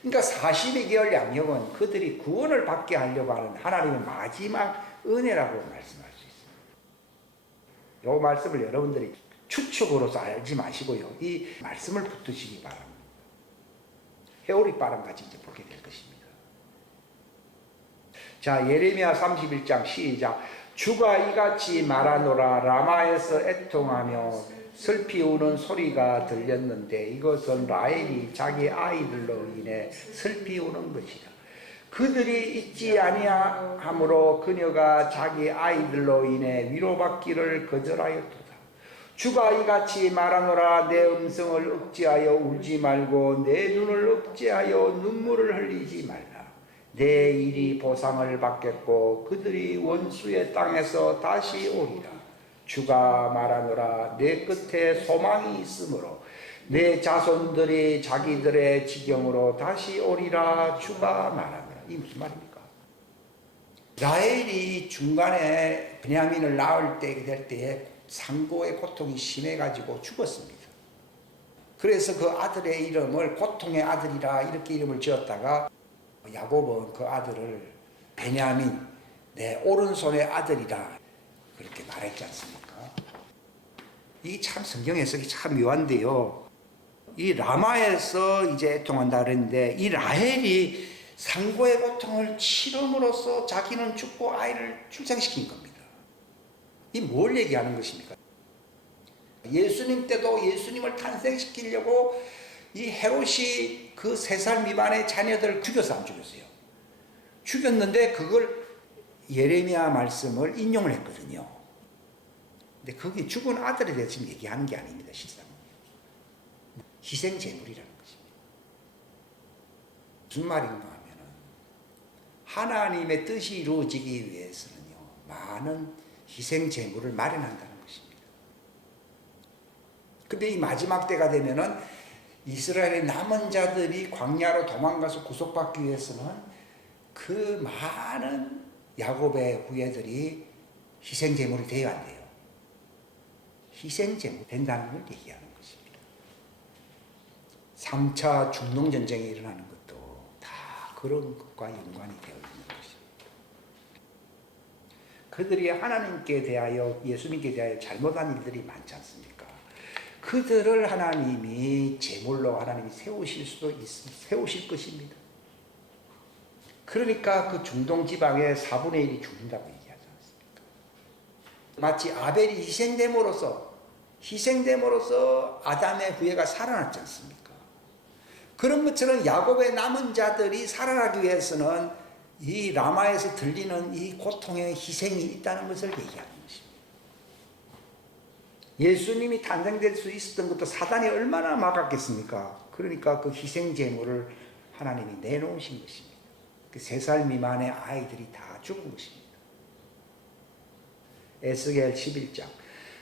그러니까 42개월 양육은 그들이 구원을 받게 하려고 하는 하나님의 마지막 은혜라고 말씀할 수 있습니다. 이 말씀을 여러분들이 추측으로서 알지 마시고요, 이 말씀을 붙드시기 바랍니다. 해오리 바람같이 이제 보게 될 것입니다. 자, 예레미야 31장 시작. 주가 이같이 말하노라. 라마에서 애통하며 슬피 우는 소리가 들렸는데 이것은 라헬이 자기 아이들로 인해 슬피 우는 것이라. 그들이 있지 아니하므로 그녀가 자기 아이들로 인해 위로받기를 거절하였도다. 주가 이같이 말하노라. 내 음성을 억제하여 울지 말고 내 눈을 억제하여 눈물을 흘리지 말라. 내 일이 보상을 받겠고 그들이 원수의 땅에서 다시 오리라. 주가 말하노라. 내 끝에 소망이 있으므로 내 자손들이 자기들의 지경으로 다시 오리라. 주가 말하노라. 이 무슨 말입니까? 라헬이 중간에 베냐민을 낳을 때 될 때에 상고의 고통이 심해가지고 죽었습니다. 그래서 그 아들의 이름을 고통의 아들이라 이렇게 이름을 지었다가 야곱은 그 아들을 베냐민, 내 오른손의 아들이라 그렇게 말했지 않습니까? 이게 참 성경 해석이 참 묘한데요. 이 라마에서 이제 애통한다 그랬는데 이 라헬이 상고의 고통을 치름으로써 자기는 죽고 아이를 출생시킨 겁니다. 이 뭘 얘기하는 것입니까? 예수님 때도 예수님을 탄생시키려고 이 헤롯이 그 3살 미만의 자녀들을 죽였어, 안 죽였어요? 죽였는데 그걸 예레미야 말씀을 인용을 했거든요. 근데 그게 죽은 아들에 대해 지금 얘기하는 게 아닙니다, 실상. 희생제물이라는 것입니다. 무슨 말인가 하면은 하나님의 뜻이 이루어지기 위해서는요, 많은 희생제물을 마련한다는 것입니다. 근데 이 마지막 때가 되면은 이스라엘의 남은 자들이 광야로 도망가서 구속받기 위해서는 그 많은 야곱의 후예들이 희생제물이 되어야 한대요. 희생제물 된다는 걸 얘기하는 것입니다. 3차 중동전쟁이 일어나는 것도 다 그런 것과 연관이 되어 있는 것입니다. 그들이 하나님께 대하여, 예수님께 대하여 잘못한 일들이 많지 않습니까? 그들을 하나님이 제물로 하나님이 세우실 것입니다. 그러니까 그 중동 지방의 4분의 1이 죽는다고 얘기하지 않습니까? 마치 아벨이 희생됨으로써 아담의 후예가 살아났지 않습니까? 그런 것처럼 야곱의 남은 자들이 살아나기 위해서는 이 라마에서 들리는 이 고통의 희생이 있다는 것을 얘기하는 것입니다. 예수님이 탄생될 수 있었던 것도 사단이 얼마나 막았겠습니까? 그러니까 그 희생제물을 하나님이 내놓으신 것입니다. 그 3살 미만의 아이들이 다 죽은 것입니다. 에스겔 11장.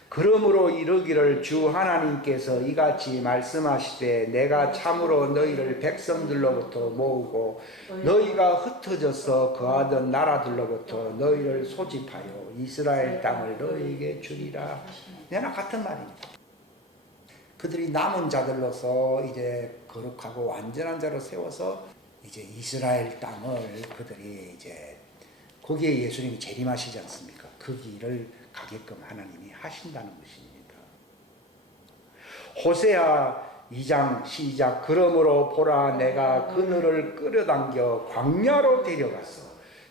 그러므로 이르기를 주 하나님께서 이같이 말씀하시되 내가 참으로 너희를 백성들로부터 모으고 너희가 흩어져서 거하던 나라들로부터 너희를 소집하여 이스라엘 땅을 너희에게 주리라. 내나 같은 말입니다. 그들이 남은 자들로서 이제 거룩하고 완전한 자로 세워서 이제 이스라엘 땅을 그들이 이제 거기에 예수님이 재림하시지 않습니까? 그 길을 가게끔 하나님이 하신다는 것입니다. 호세아 2장 시작. 그러므로 보라 내가 그늘을 끌어당겨 광야로 데려가서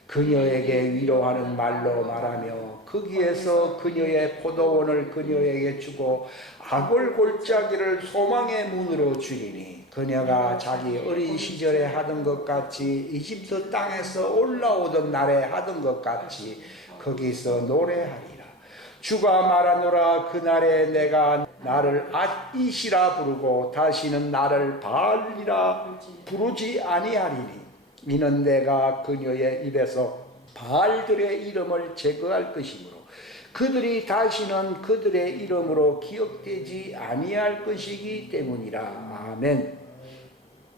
그녀에게 위로하는 말로 말하며 거기에서 그녀의 포도원을 그녀에게 주고 아골 골짜기를 소망의 문으로 주리니 그녀가 자기 어린 시절에 하던 것 같이 이집트 땅에서 올라오던 날에 하던 것 같이 거기서 노래하리라. 주가 말하노라. 그날에 내가 나를 앗이시라 부르고 다시는 나를 바알이라 부르지 아니하리니 이는 내가 그녀의 입에서 바알들의 이름을 제거할 것이므로 그들이 다시는 그들의 이름으로 기억되지 아니할 것이기 때문이라. 아멘.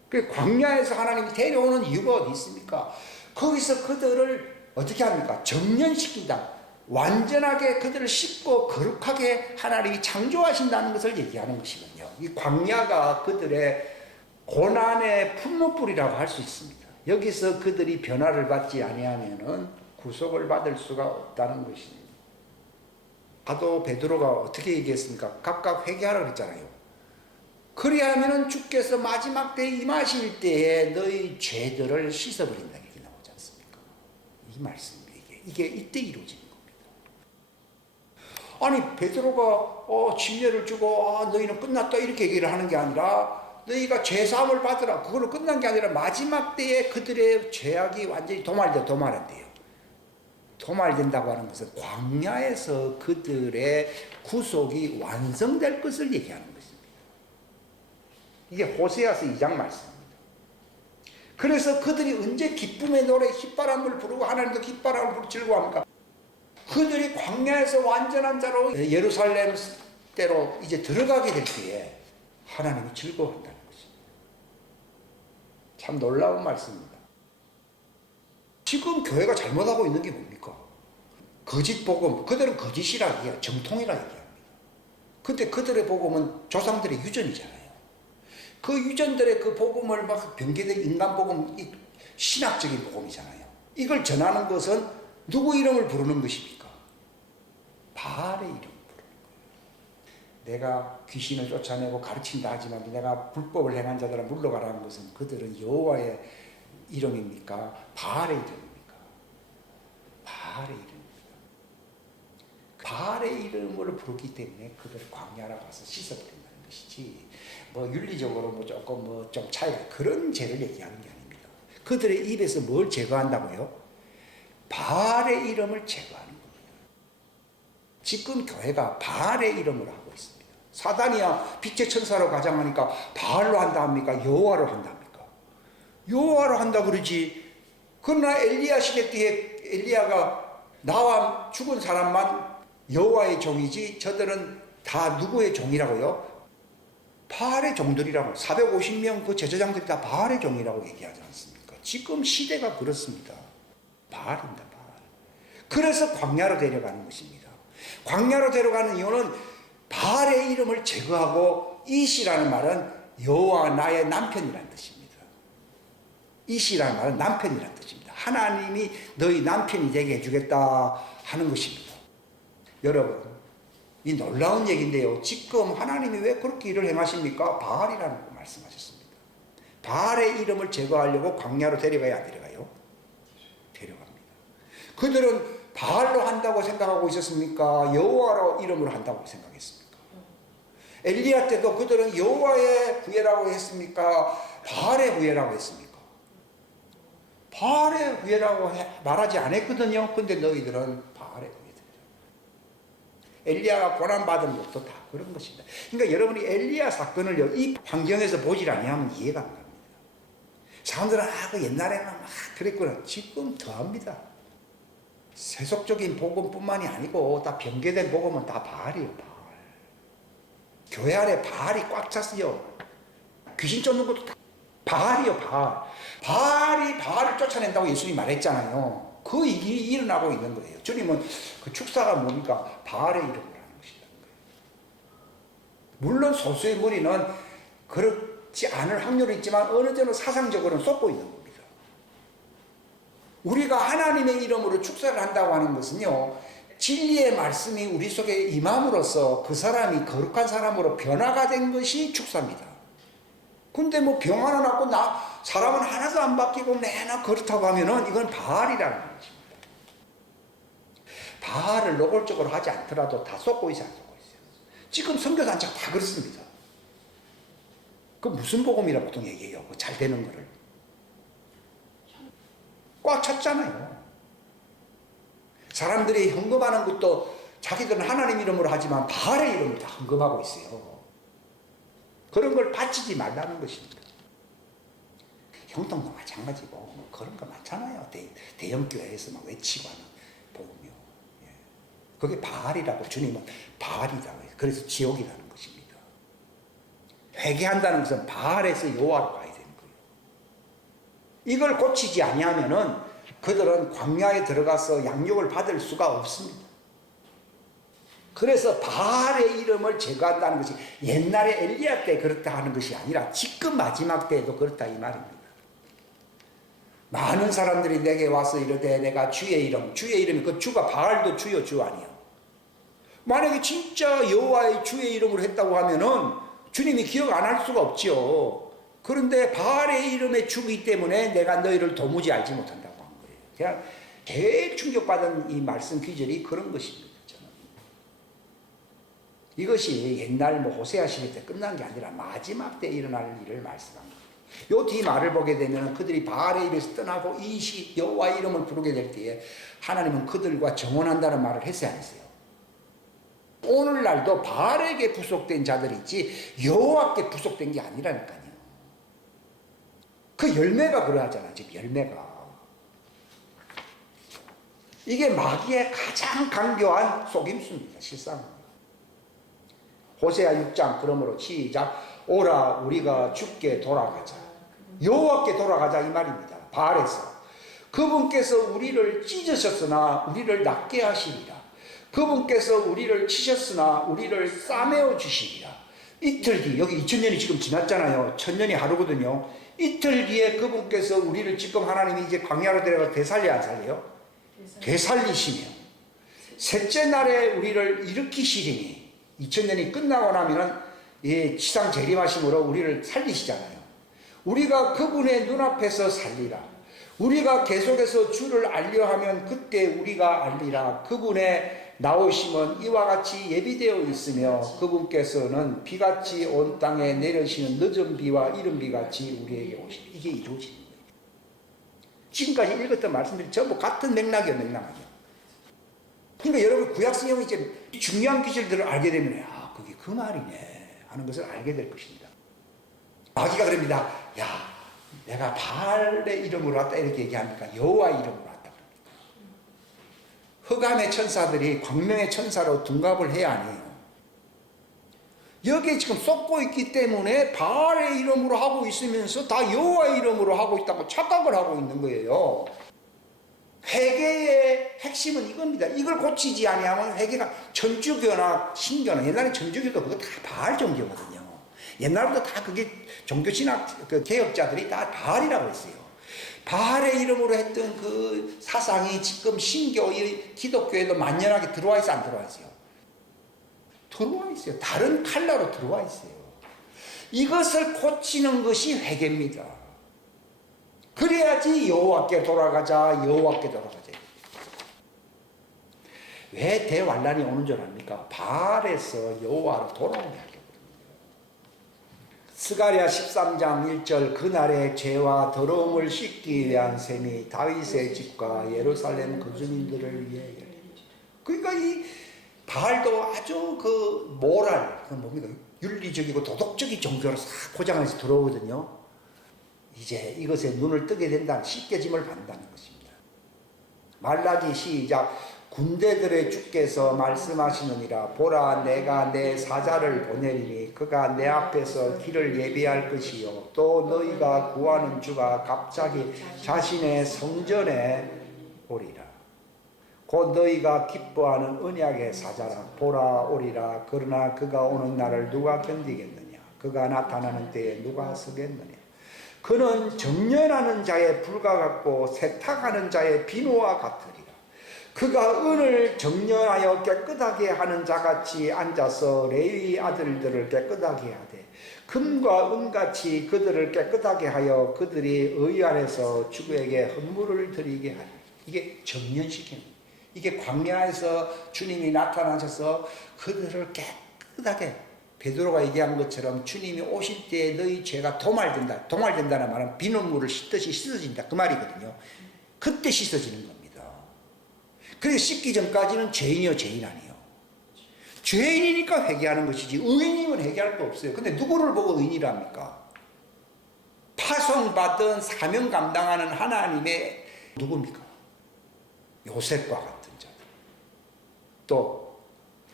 그 광야에서 하나님이 데려오는 이유가 어디 있습니까? 거기서 그들을 어떻게 합니까? 정련시킨다. 완전하게 그들을 씻고 거룩하게 하나님이 창조하신다는 것을 얘기하는 것이거든요. 이 광야가 그들의 고난의 풀무불이라고 할 수 있습니다. 여기서 그들이 변화를 받지 아니하면은 구속을 받을 수가 없다는 것입니다. 사도 베드로가 어떻게 얘기했습니까? 각각 회개하라 그랬잖아요. 그리하면은 주께서 마지막 때에 임하실 때에 너희 죄들을 씻어버린다 이렇게 나오지 않습니까? 이 말씀입니다. 이게 이때 이루어지는 겁니다. 아니 베드로가 침례를 주고 너희는 끝났다 이렇게 얘기를 하는 게 아니라 너희가 죄사함을 받으라 그걸로 끝난 게 아니라 마지막 때에 그들의 죄악이 완전히 도말된대요. 도말된다고 하는 것은 광야에서 그들의 구속이 완성될 것을 얘기하는 것입니다. 이게 호세아서 2장 말씀입니다. 그래서 그들이 언제 기쁨의 노래 휘바람을 부르고 하나님도 휘바람을 부르고 즐거워합니까? 그들이 광야에서 완전한 자로 예루살렘대로 이제 들어가게 될 때에 하나님이 즐거워한다는 것입니다. 참 놀라운 말씀입니다. 지금 교회가 잘못하고 있는 게 뭡니까? 거짓 복음, 그들은 거짓이라 얘기해요. 정통이라 얘기합니다. 근데 그들의 복음은 조상들의 유전이잖아요. 그 유전들의 그 복음을 막 변개된 인간 복음, 신학적인 복음이잖아요. 이걸 전하는 것은 누구 이름을 부르는 것입니까? 바알의 이름을 부르는 거예요. 내가 귀신을 쫓아내고 가르친다 하지만 내가 불법을 행한 자들아 물러가라는 것은 그들은 여호와의 이름입니까? 바알의 이름입니까? 바알의 이름입니다. 바알의 이름을 부르기 때문에 그들을 광야로 가서 씻어버린다는 것이지 뭐 윤리적으로 뭐 조금 뭐 좀 차이가 그런 죄를 얘기하는 게 아닙니다. 그들의 입에서 뭘 제거한다고요? 바알의 이름을 제거하는 겁니다. 지금 교회가 바알의 이름으로 하고 있습니다. 사단이야 빛의 천사로 가장하니까 바알로 한다 합니까? 여호와로 한다 합니까? 여호와로 한다 그러지. 그러나 엘리야 시대 때에 엘리야가 나와 죽은 사람만 여호와의 종이지 저들은 다 누구의 종이라고요? 바알의 종들이라고. 450명 그 제사장들이 다 바알의 종이라고 얘기하지 않습니까? 지금 시대가 그렇습니다. 바알입니다. 바알. 그래서 광야로 데려가는 것입니다. 광야로 데려가는 이유는 바알의 이름을 제거하고 이시라는 말은 여호와 나의 남편이라는 뜻입니다. 이시라는 말은 남편이라는 뜻입니다. 하나님이 너희 남편이 되게 해주겠다 하는 것입니다. 여러분 이 놀라운 얘기인데요. 지금 하나님이 왜 그렇게 일을 행하십니까? 바알이라는 거 말씀하셨습니다. 바알의 이름을 제거하려고 광야로 데려가야 안 데려가요? 데려갑니다. 그들은 바알로 한다고 생각하고 있었습니까? 여호와로 이름으로 한다고 생각했습니까? 엘리야 때도 그들은 여호와의 후예라고 했습니까? 바알의 후예라고 했습니까? 바알의 후예라고 말하지 않았거든요. 근데 너희들은 바알의 후예들이다. 엘리야가 고난받은 것도 다 그런 것입니다. 그러니까 여러분이 엘리야 사건을 이 환경에서 보질 아니하면 이해가 안 갑니다. 사람들은 그 옛날에는 막 그랬구나. 지금 더합니다. 세속적인 복음뿐만이 아니고 다 변개된 복음은 다 바알이에요. 바알. 교회 안에 바알이 꽉 찼어요. 귀신 쫓는 것도 다 바알이요. 바알. 바알이 바알을 쫓아낸다고 예수님이 말했잖아요. 그 일이 일어나고 있는 거예요. 주님은 그 축사가 뭡니까? 바알의 이름으로 하는 것이라는 거예요. 물론 소수의 무리는 그렇지 않을 확률이 있지만 어느 정도 사상적으로는 쏟고 있는 겁니다. 우리가 하나님의 이름으로 축사를 한다고 하는 것은요, 진리의 말씀이 우리 속에 임함으로써 그 사람이 거룩한 사람으로 변화가 된 것이 축사입니다. 근데 뭐 병 하나 낫고 사람은 하나도 안 바뀌고 내나 그렇다고 하면은 이건 바알이라는 것입니다. 바알을 노골적으로 하지 않더라도 다 쏟고 있어요, 안 쏟고 있어요. 지금 선교단체가 다 그렇습니다. 그 무슨 복음이라 보통 얘기해요. 그 잘 되는 거를. 꽉 찼잖아요. 사람들이 헌금하는 것도 자기들은 하나님 이름으로 하지만 바알의 이름으로 다 헌금하고 있어요. 그런 걸 바치지 말라는 것입니다. 형통도 마찬가지고 뭐 그런 거 많잖아요. 대형 교회에서 막 외치고 하는 복음이요. 예. 그게 바알이라고 주님은 바알이라고 해요. 그래서 지옥이라는 것입니다. 회개한다는 것은 바알에서 여호와로 가야 되는 거예요. 이걸 고치지 아니하면은 그들은 광야에 들어가서 양육을 받을 수가 없습니다. 그래서 바알의 이름을 제거한다는 것이 옛날에 엘리야 때 그렇다 하는 것이 아니라 지금 마지막 때에도 그렇다 이 말입니다. 많은 사람들이 내게 와서 이르되 내가 주의 이름이 그 주가 바알도 주요 주 아니에요. 만약에 진짜 여호와의 주의 이름으로 했다고 하면은 주님이 기억 안 할 수가 없지요. 그런데 바알의 이름의 주기 때문에 내가 너희를 도무지 알지 못한다고 한 거예요. 그냥 제일 충격받은 이 말씀 귀절이 그런 것입니다. 저는. 이것이 옛날 뭐 호세아 시대 때 끝난 게 아니라 마지막 때 일어날 일을 말씀합니다. 요 뒤 말을 보게 되면 그들이 바알의 입에서 떠나고 이시 여호와의 이름을 부르게 될 때에 하나님은 그들과 정원한다는 말을 했어요, 안 했어요? 오늘날도 바알에게 부속된 자들이지 여호와께 부속된 게 아니라니까요. 그 열매가 그러하잖아요. 지금 열매가. 이게 마귀의 가장 강교한 속임수입니다. 실상은. 호세아 6장 그러므로 시작. 오라 우리가 주께 돌아가자. 여호와께 돌아가자 이 말입니다. 바알에서. 그분께서 우리를 찢으셨으나 우리를 낫게 하시리라. 그분께서 우리를 치셨으나 우리를 싸매어 주시리라. 이틀 뒤, 여기 2000년이 지금 지났잖아요. 1000년이 하루거든요. 이틀 뒤에 그분께서 우리를 지금 하나님이 이제 광야로 데려가 되살려 안 살려요? 되살리시며 셋째 날에 우리를 일으키시리니 2000년이 끝나고 나면은 예, 지상 재림하심으로 우리를 살리시잖아요. 우리가 그분의 눈앞에서 살리라. 우리가 계속해서 주를 알려하면 그때 우리가 알리라. 그분의 나오심은 이와 같이 예비되어 있으며 그분께서는 비같이 온 땅에 내려시는 늦은 비와 이른 비같이 우리에게 오시리. 이게 이루어지는 거예요. 지금까지 읽었던 말씀들이 전부 같은 맥락이에요. 그러니까 여러분 구약성경이 이제 중요한 기절들을 알게 되면 아 그게 그 말이네 하는 것을 알게 될 것입니다. 마귀가 그럽니다. 야 내가 바알의 이름으로 왔다 이렇게 얘기하니까 여호와의 이름으로 왔다 그럽니다. 흑암의 천사들이 광명의 천사로 둔갑을 해야 하네요. 여기에 지금 쏟고 있기 때문에 바알의 이름으로 하고 있으면서 다 여호와의 이름으로 하고 있다고 착각을 하고 있는 거예요. 회개의 핵심은 이겁니다. 이걸 고치지 아니하면 회개가 천주교나 신교나 옛날에 천주교도 그거 다 바알 종교거든요. 옛날부터 다 그게 종교신학 그 개혁자들이 다 바알이라고 했어요. 바알의 이름으로 했던 그 사상이 지금 신교의 기독교에도 만연하게 들어와 있어 안 들어와 있어요? 들어와 있어요. 다른 칼라로 들어와 있어요. 이것을 고치는 것이 회개입니다. 그래야지 여호와께 돌아가자. 왜 대환란이 오는 줄 압니까? 바알에서 여호와로 돌아오게 하려거든요. 스가랴 13장 1절 그날의 죄와 더러움을 씻기 위한 셈이 다윗의 집과 예루살렘 거주민들을 위해 그러니까 이 바알도 아주 그 모랄, 그 뭡니까? 윤리적이고 도덕적인 종교로 싹 포장해서 들어오거든요. 이제 이것에 눈을 뜨게 된다는 씻겨짐을 받는다는 것입니다. 말라기 시작. 군대들의 주께서 말씀하시느니라. 보라 내가 내 사자를 보내리니 그가 내 앞에서 길을 예비할 것이요 또 너희가 구하는 주가 갑자기 자신의 성전에 오리라. 곧 너희가 기뻐하는 언약의 사자라. 보라 오리라. 그러나 그가 오는 날을 누가 견디겠느냐. 그가 나타나는 때에 누가 서겠느냐. 그는 정련하는 자의 불과 같고 세탁하는 자의 비누와 같으리라. 그가 은을 정련하여 깨끗하게 하는 자같이 앉아서 레위 아들들을 깨끗하게 하되 금과 은같이 그들을 깨끗하게 하여 그들이 의 안에서 주에게 헌물을 드리게 하리. 이게 정련시키는 이게 광야에서 주님이 나타나셔서 그들을 깨끗하게 베드로가 얘기한 것처럼 주님이 오실 때 너희 죄가 도말된다. 도말된다는 말은 비눗물을 씻듯이 씻어진다. 그 말이거든요. 그때 씻어지는 겁니다. 그래서 씻기 전까지는 죄인이요 죄인 아니에요. 죄인이니까 회개하는 것이지 의인이면 회개할 거 없어요. 근데 누구를 보고 의인이랍니까? 파송받은 사명 감당하는 하나님의 누굽니까? 요셉과 같은 자들. 또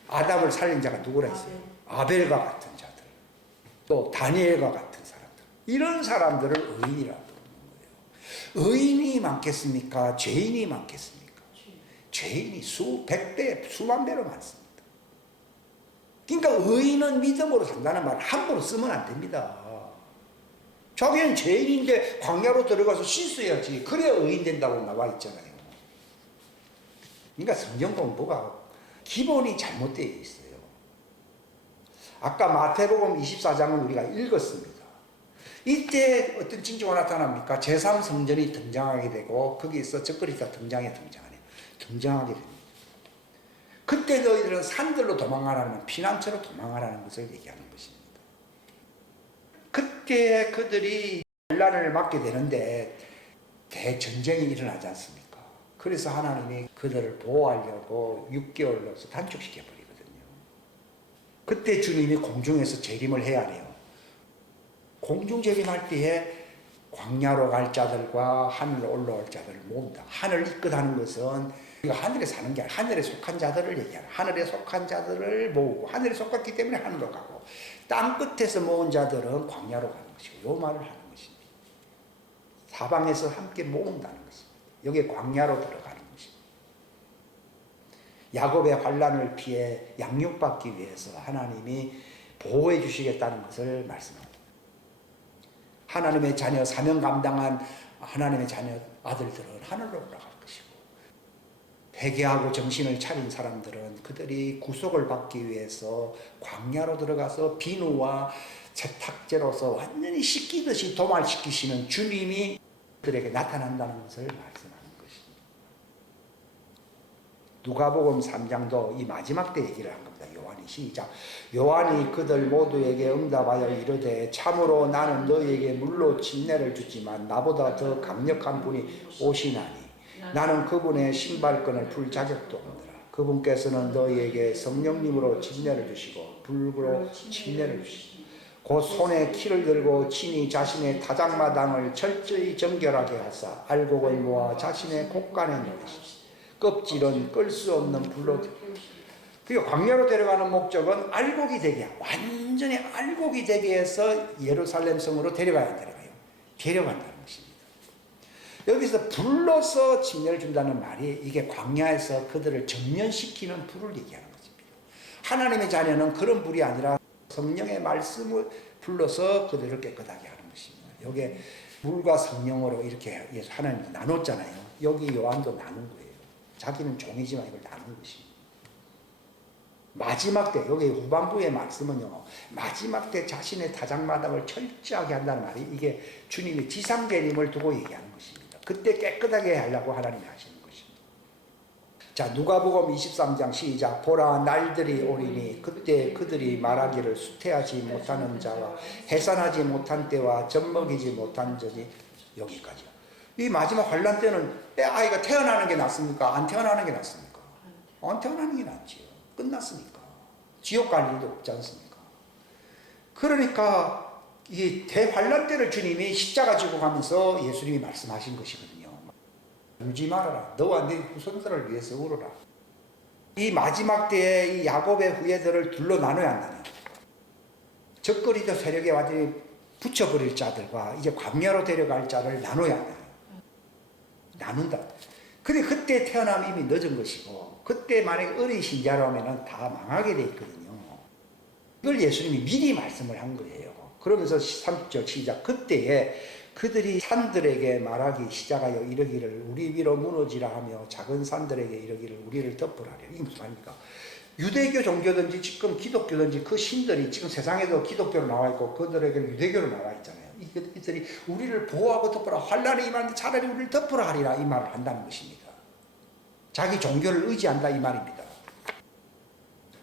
아담을 살린 자가 누구라 했어요? 아벨과 같은 자들. 또 다니엘과 같은 사람들. 이런 사람들을 의인이라고 부르는 거예요. 의인이 많겠습니까? 죄인이 많겠습니까? 죄인이 수백 배, 수만 배로 많습니다. 그러니까 의인은 믿음으로 산다는 말을 함부로 쓰면 안 됩니다. 자기는 죄인인데 광야로 들어가서 씻어야지. 그래야 의인 된다고 나와 있잖아요. 그러니까 성경 공부가 기본이 잘못되어 있어요. 아까 마태복음 24장은 우리가 읽었습니다. 이때 어떤 징조가 나타납니까? 제3성전이 등장하게 되고 거기에서 적그리스도가 등장하게 됩니다. 그때 너희들은 산들로 도망하라는 피난처로 도망하라는 것을 얘기하는 것입니다. 그때 그들이 환난을 맞게 되는데 대전쟁이 일어나지 않습니까? 그래서 하나님이 그들을 보호하려고 6개월로서 단축시켜 버리거든요. 그때 주님이 공중에서 재림을 해야 해요. 공중 재림할 때에 광야로 갈 자들과 하늘로 올라올 자들을 모은다. 하늘 이끌하는 것은 우리가 하늘에 사는 게 아니라 하늘에 속한 자들을 얘기하는, 하늘에 속한 자들을 모으고 하늘에 속았기 때문에 하늘로 가고 땅 끝에서 모은 자들은 광야로 가는 것이고 요 말을 하는 것입니다. 사방에서 함께 모은다는 것입니다. 여기에 광야로 들어가는 것입니다. 야곱의 환난을 피해 양육받기 위해서 하나님이 보호해 주시겠다는 것을 말씀합니다. 하나님의 자녀, 사명 감당한 하나님의 자녀 아들들은 하늘로 올라갈 것이고 회개하고 정신을 차린 사람들은 그들이 구속을 받기 위해서 광야로 들어가서 비누와 세탁제로서 완전히 씻기듯이 도말시키시는 주님이 그들에게 나타난다는 것을 말씀하는 것입니다. 누가복음 3장도 이 마지막 때 얘기를 한 겁니다. 요한이 시작. 요한이 그들 모두에게 응답하여 이르되 참으로 나는 너희에게 물로 침례를 주지만 나보다 더 강력한 분이 오시나니 나는 그분의 신발끈을 풀 자격도 없느라. 그분께서는 너희에게 성령님으로 침례를 주시고 불로 침례를 주시고 곧 손에 키를 들고 친히 자신의 타작마당을 철저히 정결하게 하사 알곡을 모아 자신의 곳간에 넣으시고 껍질은 끌 수 없는 불로. 그리고 광야로 데려가는 목적은 알곡이 되게, 완전히 알곡이 되게 해서 예루살렘 성으로 데려간다는 것입니다. 여기서 불로서 침례를 준다는 말이 이게 광야에서 그들을 정련시키는 불을 얘기하는 것입니다. 하나님의 자녀는 그런 불이 아니라 성령의 말씀을 불러서 그들을 깨끗하게 하는 것입니다. 여기에 물과 성령으로 이렇게 하나님이 나눴잖아요. 여기 요한도 나눈 거예요. 자기는 종이지만 이걸 나눈 것입니다. 마지막 때, 여기 후반부의 말씀은요, 마지막 때 자신의 타작마당을 철저하게 한다는 말이 이게 주님의 지상재림을 두고 얘기하는 것입니다. 그때 깨끗하게 하려고 하나님이 하시는 것입니다. 자, 누가복음 23장 시작. 보라, 날들이 오리니 그때 그들이 말하기를 수태하지 못하는 자와 해산하지 못한 때와 젖먹이지 못한 적이 여기까지. 이 마지막 환난 때는 아이가 태어나는 게 낫습니까? 안 태어나는 게 낫습니까? 안 태어나는 게 낫지요. 끝났으니까. 지옥 갈 일도 없지 않습니까? 그러니까 이 대환란 때를 주님이 십자가 지고 가면서 예수님이 말씀하신 것이거든요. 울지 말아라. 너와 네 후손들을 위해서 울어라. 이 마지막 때에 이 야곱의 후예들을 둘로 나눠야 한다는 거예요. 적그리스도 세력에 완전히 붙여버릴 자들과 이제 광야로 데려갈 자를 나눠야 한다. 나눈다. 근데 그때 태어나면 이미 늦은 것이고 그때 만약에 어린 신자라면 다 망하게 돼 있거든요. 이걸 예수님이 미리 말씀을 한 거예요. 그러면서 30절 시작. 그때에 그들이 산들에게 말하기 시작하여 이르기를 우리 위로 무너지라 하며 작은 산들에게 이르기를 우리를 덮으라 하려. 이게 무슨 말입니까? 유대교 종교든지 지금 기독교든지 그 신들이 지금 세상에도 기독교로 나와 있고 그들에게 유대교로 나와 있잖아요. 이들이 우리를 보호하고 덮으라. 환난이 임하는데 차라리 우리를 덮으라 하리라 이 말을 한다는 것입니다. 자기 종교를 의지한다 이 말입니다.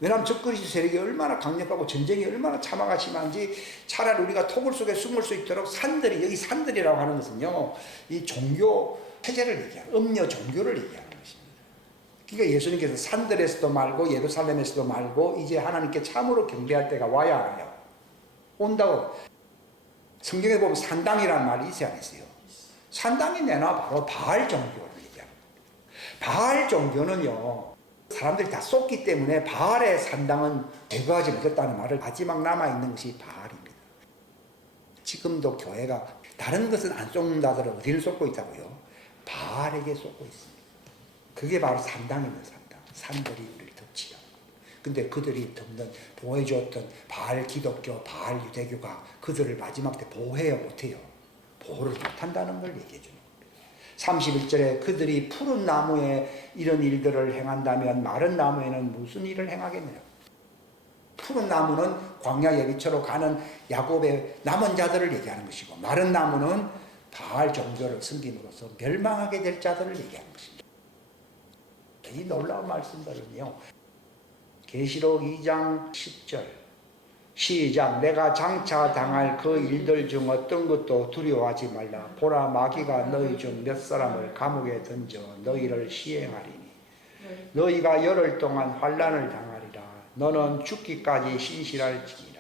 왜냐하면 적그리스도 세력이 얼마나 강력하고 전쟁이 얼마나 참화가 심한지 차라리 우리가 토굴 속에 숨을 수 있도록 산들이, 여기 산들이라고 하는 것은요, 이 종교 체제를 얘기하는, 음녀 종교를 얘기하는 것입니다. 그러니까 예수님께서 산들에서도 말고 예루살렘에서도 말고 이제 하나님께 참으로 경배할 때가 와야 하나요? 온다고. 성경에 보면 산당이라는 말이 있어야 안 있어요? 산당이 내나 바로 바알 종교를 얘기합니다. 바알 종교는요, 사람들이 다 쏟기 때문에 바알의 산당은 제거하지 못했다는 말을 마지막 남아있는 것이 바알입니다. 지금도 교회가 다른 것은 안 쏟는다더러 어디를 쏟고 있다고요? 바알에게 쏟고 있습니다. 그게 바로 산당입니다. 산당. 산들이 우리를 덮치죠. 근데 그들이 덮는, 보호해줬던 바알 기독교, 바알 유대교가 그들을 마지막 때 보호해요? 못해요? 보호를 못한다는 걸 얘기해 주는 겁니다. 31절에 그들이 푸른 나무에 이런 일들을 행한다면 마른 나무에는 무슨 일을 행하겠느냐. 푸른 나무는 광야 예비처로 가는 야곱의 남은 자들을 얘기하는 것이고, 마른 나무는 바알 종교를 섬김으로써 멸망하게 될 자들을 얘기하는 것입니다. 이 놀라운 말씀들은요, 계시록 2장 10절 시작. 내가 장차 당할 그 일들 중 어떤 것도 두려워하지 말라. 보라, 마귀가 너희 중 몇 사람을 감옥에 던져 너희를 시행하리니 너희가 열흘 동안 환난을 당하리라. 너는 죽기까지 신실할지니라.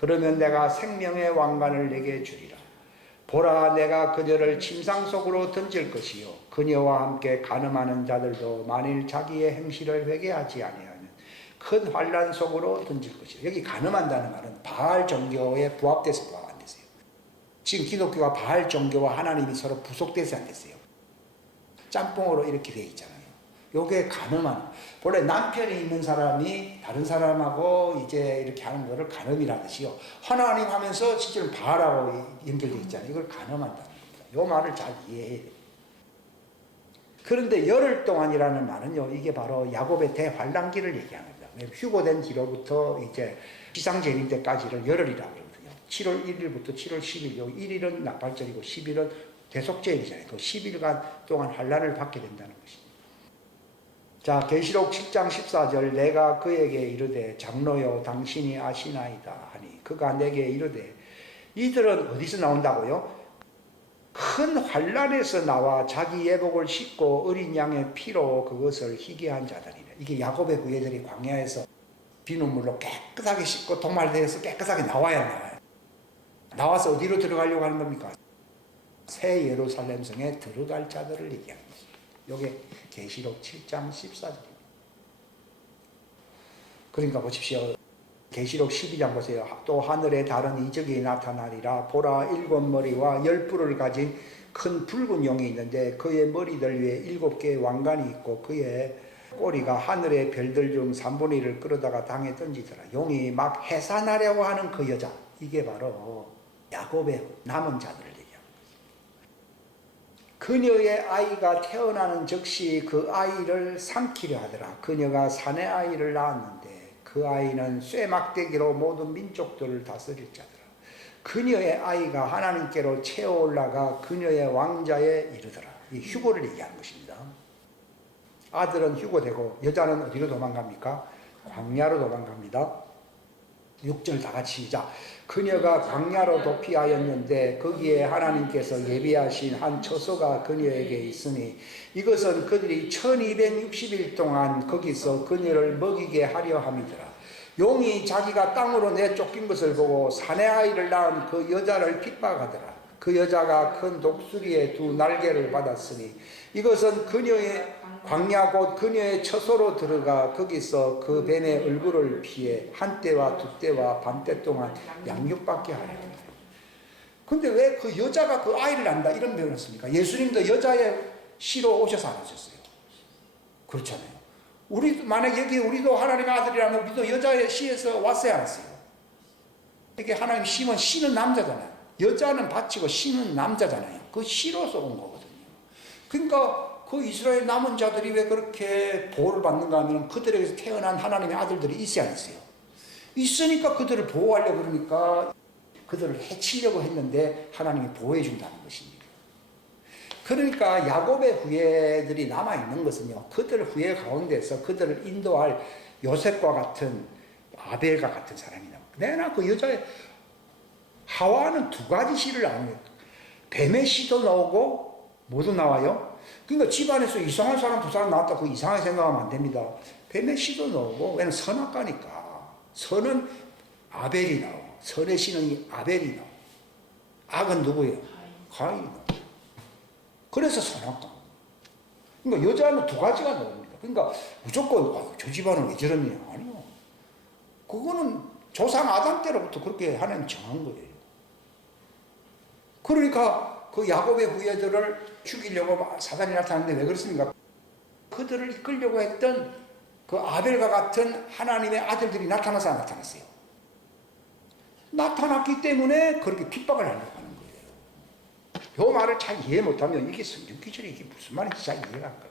그러면 내가 생명의 왕관을 내게 주리라. 보라, 내가 그녀를 침상 속으로 던질 것이요 그녀와 함께 간음하는 자들도 만일 자기의 행실을 회개하지 아니하면 큰 환난 속으로 던질 것이요. 여기 간음한다는 말은 바알 종교에 부합돼서 부합 안 됐어요. 지금 기독교가 바알 종교와 하나님이 서로 부속돼서 안 됐어요. 짬뽕으로 이렇게 돼 있잖아요. 요게 간음하는, 원래 남편이 있는 사람이 다른 사람하고 이제 이렇게 하는 거를 간음이라듯이요, 하나님 하면서 실제로 바알하고 연결되어 있잖아요. 이걸 간음한다는 겁니다. 요 말을 잘 이해해야 돼요. 그런데 열흘 동안이라는 말은요, 이게 바로 야곱의 대환란기를 얘기합니다. 휴고된 뒤로부터 이제 지상재림 때까지를 열흘이라고 그러거든요. 7월 1일부터 7월 10일, 요 1일은 나팔절이고 10일은 대속죄일이잖아요. 그 10일간 동안 환란을 받게 된다는 것입니다. 자, 계시록 7장 14절 내가 그에게 이르되 장로여 당신이 아시나이다 하니 그가 내게 이르되, 이들은 어디서 나온다고요? 큰 환란에서 나와 자기 예복을 씻고 어린 양의 피로 그것을 희게 한 자들이래. 이게 야곱의 후예들이 광야에서 비눗물로 깨끗하게 씻고 도말대에서 깨끗하게 나와요. 나와서 어디로 들어가려고 하는 겁니까? 새 예루살렘 성에 들어갈 자들을 얘기하는 것입니다. 이게 계시록 7장 14절입니다. 그러니까 보십시오. 계시록 12장 보세요. 또 하늘에 다른 이적이 나타나리라. 보라, 7머리와 10뿔을 가진 큰 붉은 용이 있는데 그의 머리들 위에 7개의 왕관이 있고 그의 꼬리가 하늘의 별들 중 3분의 1을 끌어다가 땅에 던지더라. 용이 막 해산하려고 하는 그 여자, 이게 바로 야곱의 남은 자들을 얘기합니다. 그녀의 아이가 태어나는 즉시 그 아이를 삼키려 하더라. 그녀가 사내 아이를 낳았는데 그 아이는 쇠막대기로 모든 민족들을 다스릴 자더라. 그녀의 아이가 하나님께로 채어 올라가 그녀의 왕자에 이르더라. 이 휴고를 얘기하는 것입니다. 아들은 휴고되고 여자는 어디로 도망갑니까? 광야로 도망갑니다. 6절 다 같이 시작. 그녀가 광야로 도피하였는데 거기에 하나님께서 예비하신 한 처소가 그녀에게 있으니 이것은 그들이 1260일 동안 거기서 그녀를 먹이게 하려 함이더라. 용이 자기가 땅으로 내쫓긴 것을 보고 사내 아이를 낳은 그 여자를 핍박하더라. 그 여자가 큰 독수리의 2 날개를 받았으니 이것은 그녀의 광야 곧 그녀의 처소로 들어가 거기서 그 뱀의 얼굴을 피해 한때와 두때와 반때 동안 양육받게 하리라. 근데 왜 그 여자가 그 아이를 낳는다 이런 표현을 씁니까? 예수님도 여자의 씨로 오셔서 안 오셨어요. 그렇잖아요. 우리 만약 여기 우리도 하나님의 아들이라면 우리도 여자의 씨에서 왔어야 안 왔어요. 이게 하나님 씨는, 씨는 남자잖아요. 여자는 바치고 씨는 남자잖아요. 그 씨로서 온 거거든요. 그러니까 그 이스라엘 남은 자들이 왜 그렇게 보호를 받는가 하면 그들에게서 태어난 하나님의 아들들이 있어야 안 있어요. 있으니까 그들을 보호하려고 그러니까 그들을 해치려고 했는데 하나님이 보호해 준다는 것입니다. 그러니까 야곱의 후예들이 남아있는 것은요, 그들 후예 가운데서 그들을 인도할 요셉과 같은 아벨과 같은 사람이 나와요. 내나 그 여자의 하와는 두 가지 씨를 나누는 뱀의 씨도 나오고 뭐도 나와요? 그러니까 집안에서 이상한 사람 두 사람 나왔다 그 이상하게 생각하면 안 됩니다. 뱀의 씨도 나오고 왜냐면 선악과니까 선은 아벨이 나오고 선의 씨는 아벨이 나오고 악은 누구예요? 가인이 나오고 그래서 선악과. 그러니까 여자는 두 가지가 나옵니다. 그러니까 무조건 저 집안은 왜 저러냐 아니요. 그거는 조상 아담 때로부터 그렇게 하나님 정한 거예요. 그러니까 그 야곱의 후예들을 죽이려고 사단이 나타났는데 왜 그렇습니까? 그들을 이끌려고 했던 그 아벨과 같은 하나님의 아들들이 나타나서 안 나타났어요. 나타났기 때문에 그렇게 핍박을 하려고 하는 거예요. 이 말을 잘 이해 못하면 이게 성경 기절이 이게 무슨 말인지 잘 이해가 안 가요.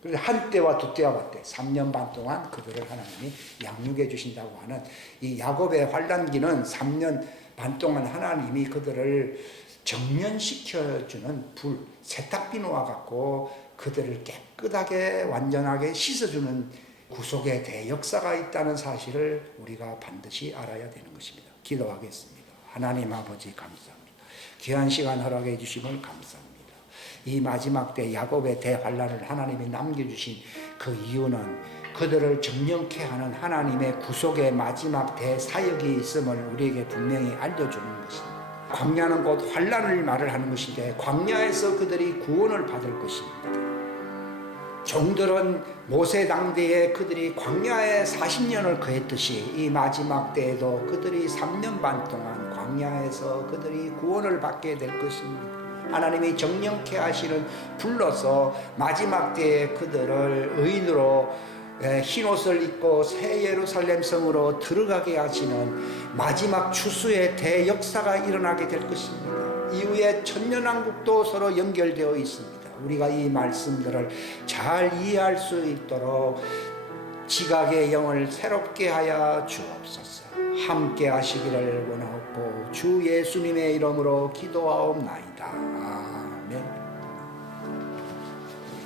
그래서 한때와 두때와 같때 3년 반 동안 그들을 하나님이 양육해 주신다고 하는 이 야곱의 환란기는 3년 반 동안 하나님이 그들을 정련시켜주는 불, 세탁비누와 같고 그들을 깨끗하게 완전하게 씻어주는 구속의 대역사가 있다는 사실을 우리가 반드시 알아야 되는 것입니다. 기도하겠습니다. 하나님 아버지 감사합니다. 귀한 시간 허락해 주심을 감사합니다. 이 마지막 때 야곱의 대환란을 하나님이 남겨주신 그 이유는 그들을 정령케 하는 하나님의 구속의 마지막 대사역이 있음을 우리에게 분명히 알려주는 것입니다. 광야는 곧 환란을 말을 하는 것인데 광야에서 그들이 구원을 받을 것입니다. 종들은 모세 당대에 그들이 광야에 40년을 거했듯이 이 마지막 때에도 그들이 3년 반 동안 광야에서 그들이 구원을 받게 될 것입니다. 하나님이 정령케 하시는 불러서 마지막 때에 그들을 의인으로 흰옷을 입고 새 예루살렘 성으로 들어가게 하시는 마지막 추수의 대역사가 일어나게 될 것입니다. 이후에 천년왕국도 서로 연결되어 있습니다. 우리가 이 말씀들을 잘 이해할 수 있도록 지각의 영을 새롭게 하여 주옵소서. 함께 하시기를 원하옵고 주 예수님의 이름으로 기도하옵나이다.